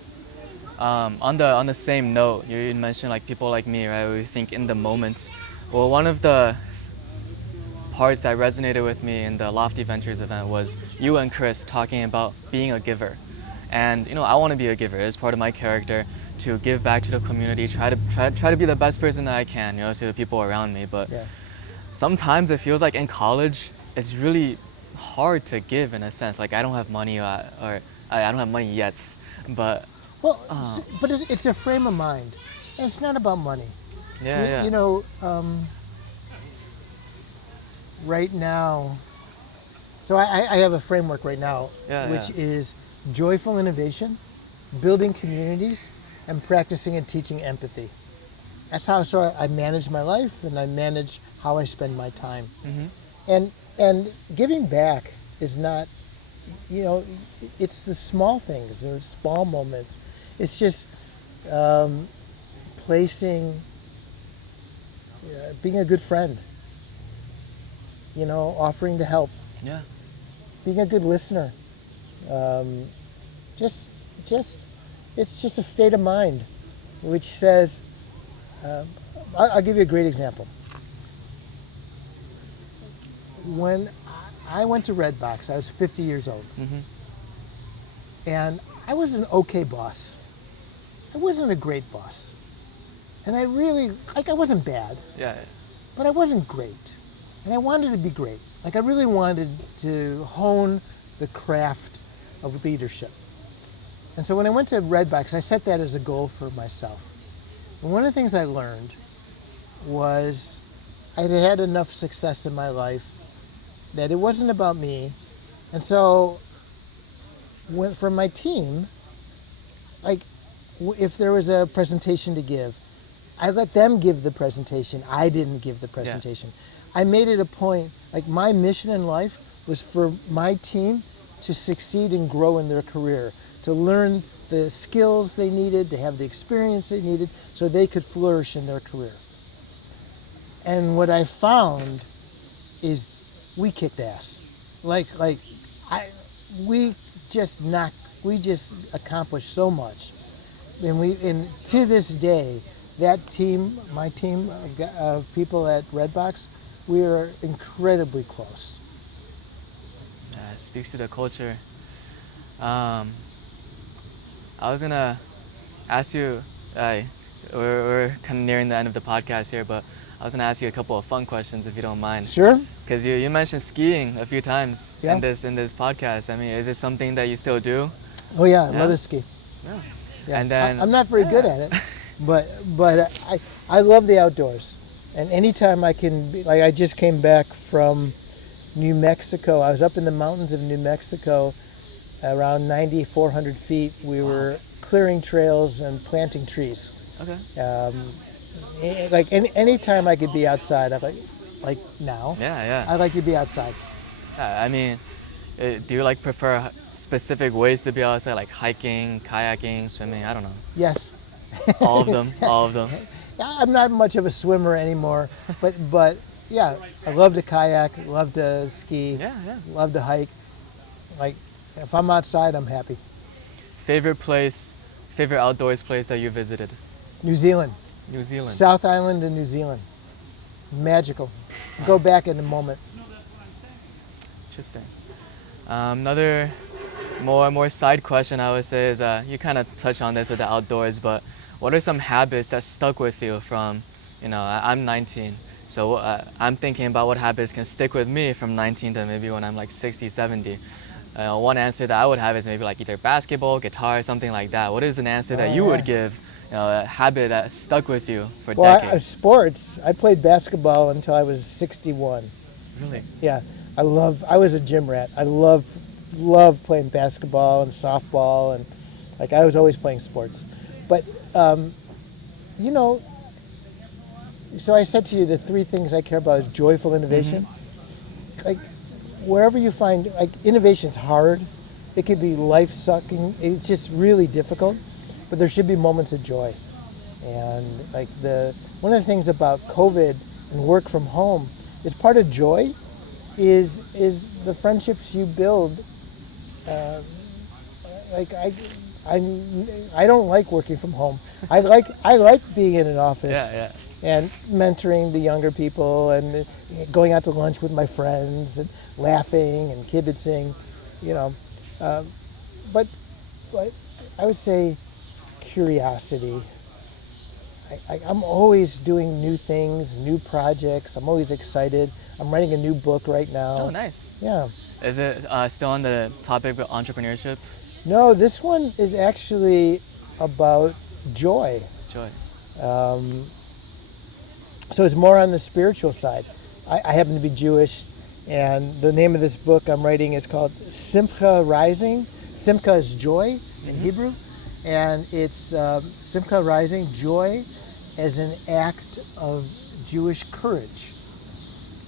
On the same note, you mentioned like people like me, right? We think in the moments. Well, one of the parts that resonated with me in the Lofty Ventures event was you and Chris talking about being a giver. And I want to be a giver. It's part of my character to give back to the community, try to be the best person that I can, to the people around me. But Yeah. sometimes it feels like in college it's really hard to give in a sense. Like I don't have money, or I don't have money yet, but Well, but it's a frame of mind, and it's not about money. yeah. Right now, so I have a framework right now, which is joyful innovation, building communities, and practicing and teaching empathy. That's how I manage my life, and I manage how I spend my time. And giving back is not, it's the small things and the small moments. It's just placing, being a good friend, offering to help, Yeah. being a good listener. Um, just, just, it's just a state of mind, which says, um, I'll give you a great example. When I went to Redbox, I was 50 years old, Mm-hmm. and I was an okay boss. I wasn't a great boss, and I wasn't bad, Yeah. but I wasn't great, and I wanted to be great. Like I really wanted to hone the craft of leadership. And so when I went to Redbox, I set that as a goal for myself. And one of the things I learned was I had had enough success in my life that it wasn't about me. And so for my team, like if there was a presentation to give, I let them give the presentation. I didn't give the Yeah. presentation. I made it a point, like my mission in life was for my team to succeed and grow in their career, to learn the skills they needed, to have the experience they needed so they could flourish in their career. And what I found is we kicked ass. Like I we just knocked we just accomplished so much. And to this day, that team, my team of people at Redbox, we are incredibly close. Yeah. It speaks to the culture. Um, I was gonna ask you. Uh, we're kind of nearing the end of the podcast here, but I was gonna ask you a couple of fun questions if you don't mind. Sure? Because you mentioned skiing a few times Yeah. in this podcast. I mean, is it something that you still do? Oh yeah, I love Yeah. to ski. Yeah. Yeah. And then I'm not very good yeah. at it, but I love the outdoors. And anytime I can be, like I just came back from New Mexico. I was up in the mountains of New Mexico, around 9,400 feet. We were clearing trails and planting trees. Okay. Like any time I could be outside, like now, Yeah, yeah. I like to be outside. I mean, do you like prefer specific ways to be outside, like hiking, kayaking, swimming? I don't know. Yes. All of them. All of them. I'm not much of a swimmer anymore, but yeah, I love to kayak, love to ski, Yeah, yeah. love to hike. Like if I'm outside, I'm happy. Favorite place, favorite outdoors place that you visited? New Zealand, New Zealand. South Island in New Zealand, magical. Go back in a moment. Interesting. Another more side question I would say is you kind of touch on this with the outdoors, but what are some habits that stuck with you from, I'm 19, so I'm thinking about what habits can stick with me from 19 to maybe when I'm like 60, 70. One answer that I would have is maybe like either basketball, guitar, something like that. What is an answer that you would give, a habit that stuck with you for decades? Sports. I played basketball until I was 61. Really? Yeah, I was a gym rat. I love playing basketball and softball, and like I was always playing sports. But you know, so I said to you the three things I care about is joyful innovation. Like wherever you find, like innovation's hard. It could be life-sucking. It's just really difficult. But there should be moments of joy. And like one of the things about COVID and work from home is part of joy is the friendships you build. Like I don't like working from home. I like being in an office. Yeah, yeah. And mentoring the younger people and going out to lunch with my friends and laughing and kibitzing, but I would say curiosity. I'm always doing new things, new projects. I'm always excited. I'm writing a new book right now. Oh, nice. Yeah. Is it still on the topic of entrepreneurship? No, this one is actually about joy. Joy. So it's more on the spiritual side. I happen to be Jewish, and the name of this book I'm writing is called Simcha Rising. Simcha is joy in Hebrew, and it's Simcha Rising, joy as an act of Jewish courage,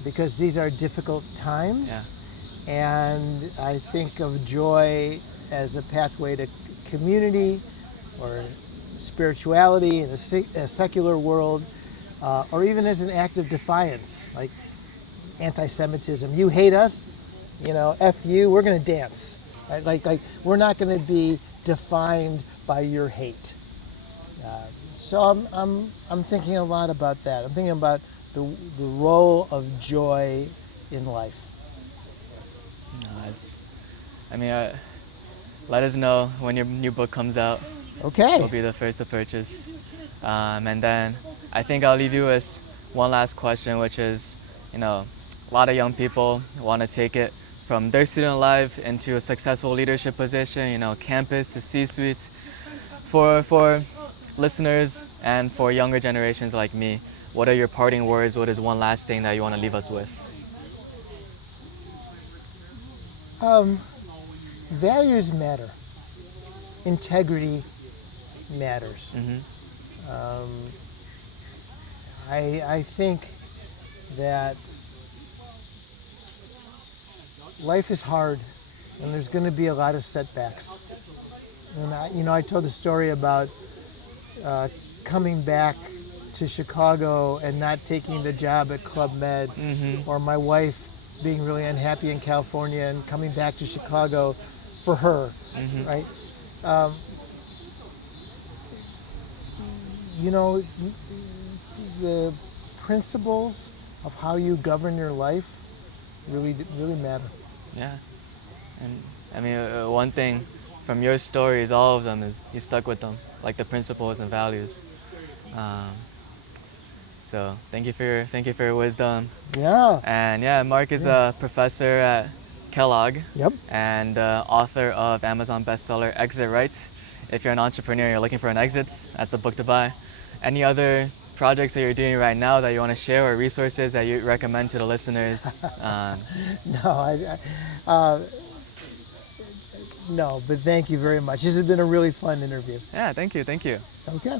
because these are difficult times, and I think of joy as a pathway to community or spirituality in the secular world, or even as an act of defiance, like anti-Semitism. You hate us, F you, we're going to dance. Right? Like we're not going to be defined by your hate. So I'm thinking a lot about that. I'm thinking about the role of joy in life. It's, I mean, let us know when your new book comes out. Okay. We'll be the first to purchase. And then I think I'll leave you with one last question, which is, a lot of young people want to take it from their student life into a successful leadership position, campus to C-suites. For listeners and for younger generations like me, what are your parting words? What is one last thing that you want to leave us with? Values matter. Integrity matters. Mm-hmm. I think that life is hard and there's going to be a lot of setbacks. And I told a story about coming back to Chicago and not taking the job at Club Med, Mm-hmm. or my wife being really unhappy in California and coming back to Chicago for her, Mm-hmm. right? You know, the principles of how you govern your life really matter. Yeah. And I mean, one thing from your stories, all of them, is you stuck with them, like the principles and values. Um, so thank you for your wisdom. Yeah. And yeah, Mark is Yeah. a professor at Kellogg Yep. and author of Amazon bestseller Exit Right. If you're an entrepreneur, you're looking for an exit, that's the book to buy. Any other projects that you're doing right now that you want to share, or resources that you recommend to the listeners? No, no, but thank you very much. This has been a really fun interview. Yeah, thank you. Okay.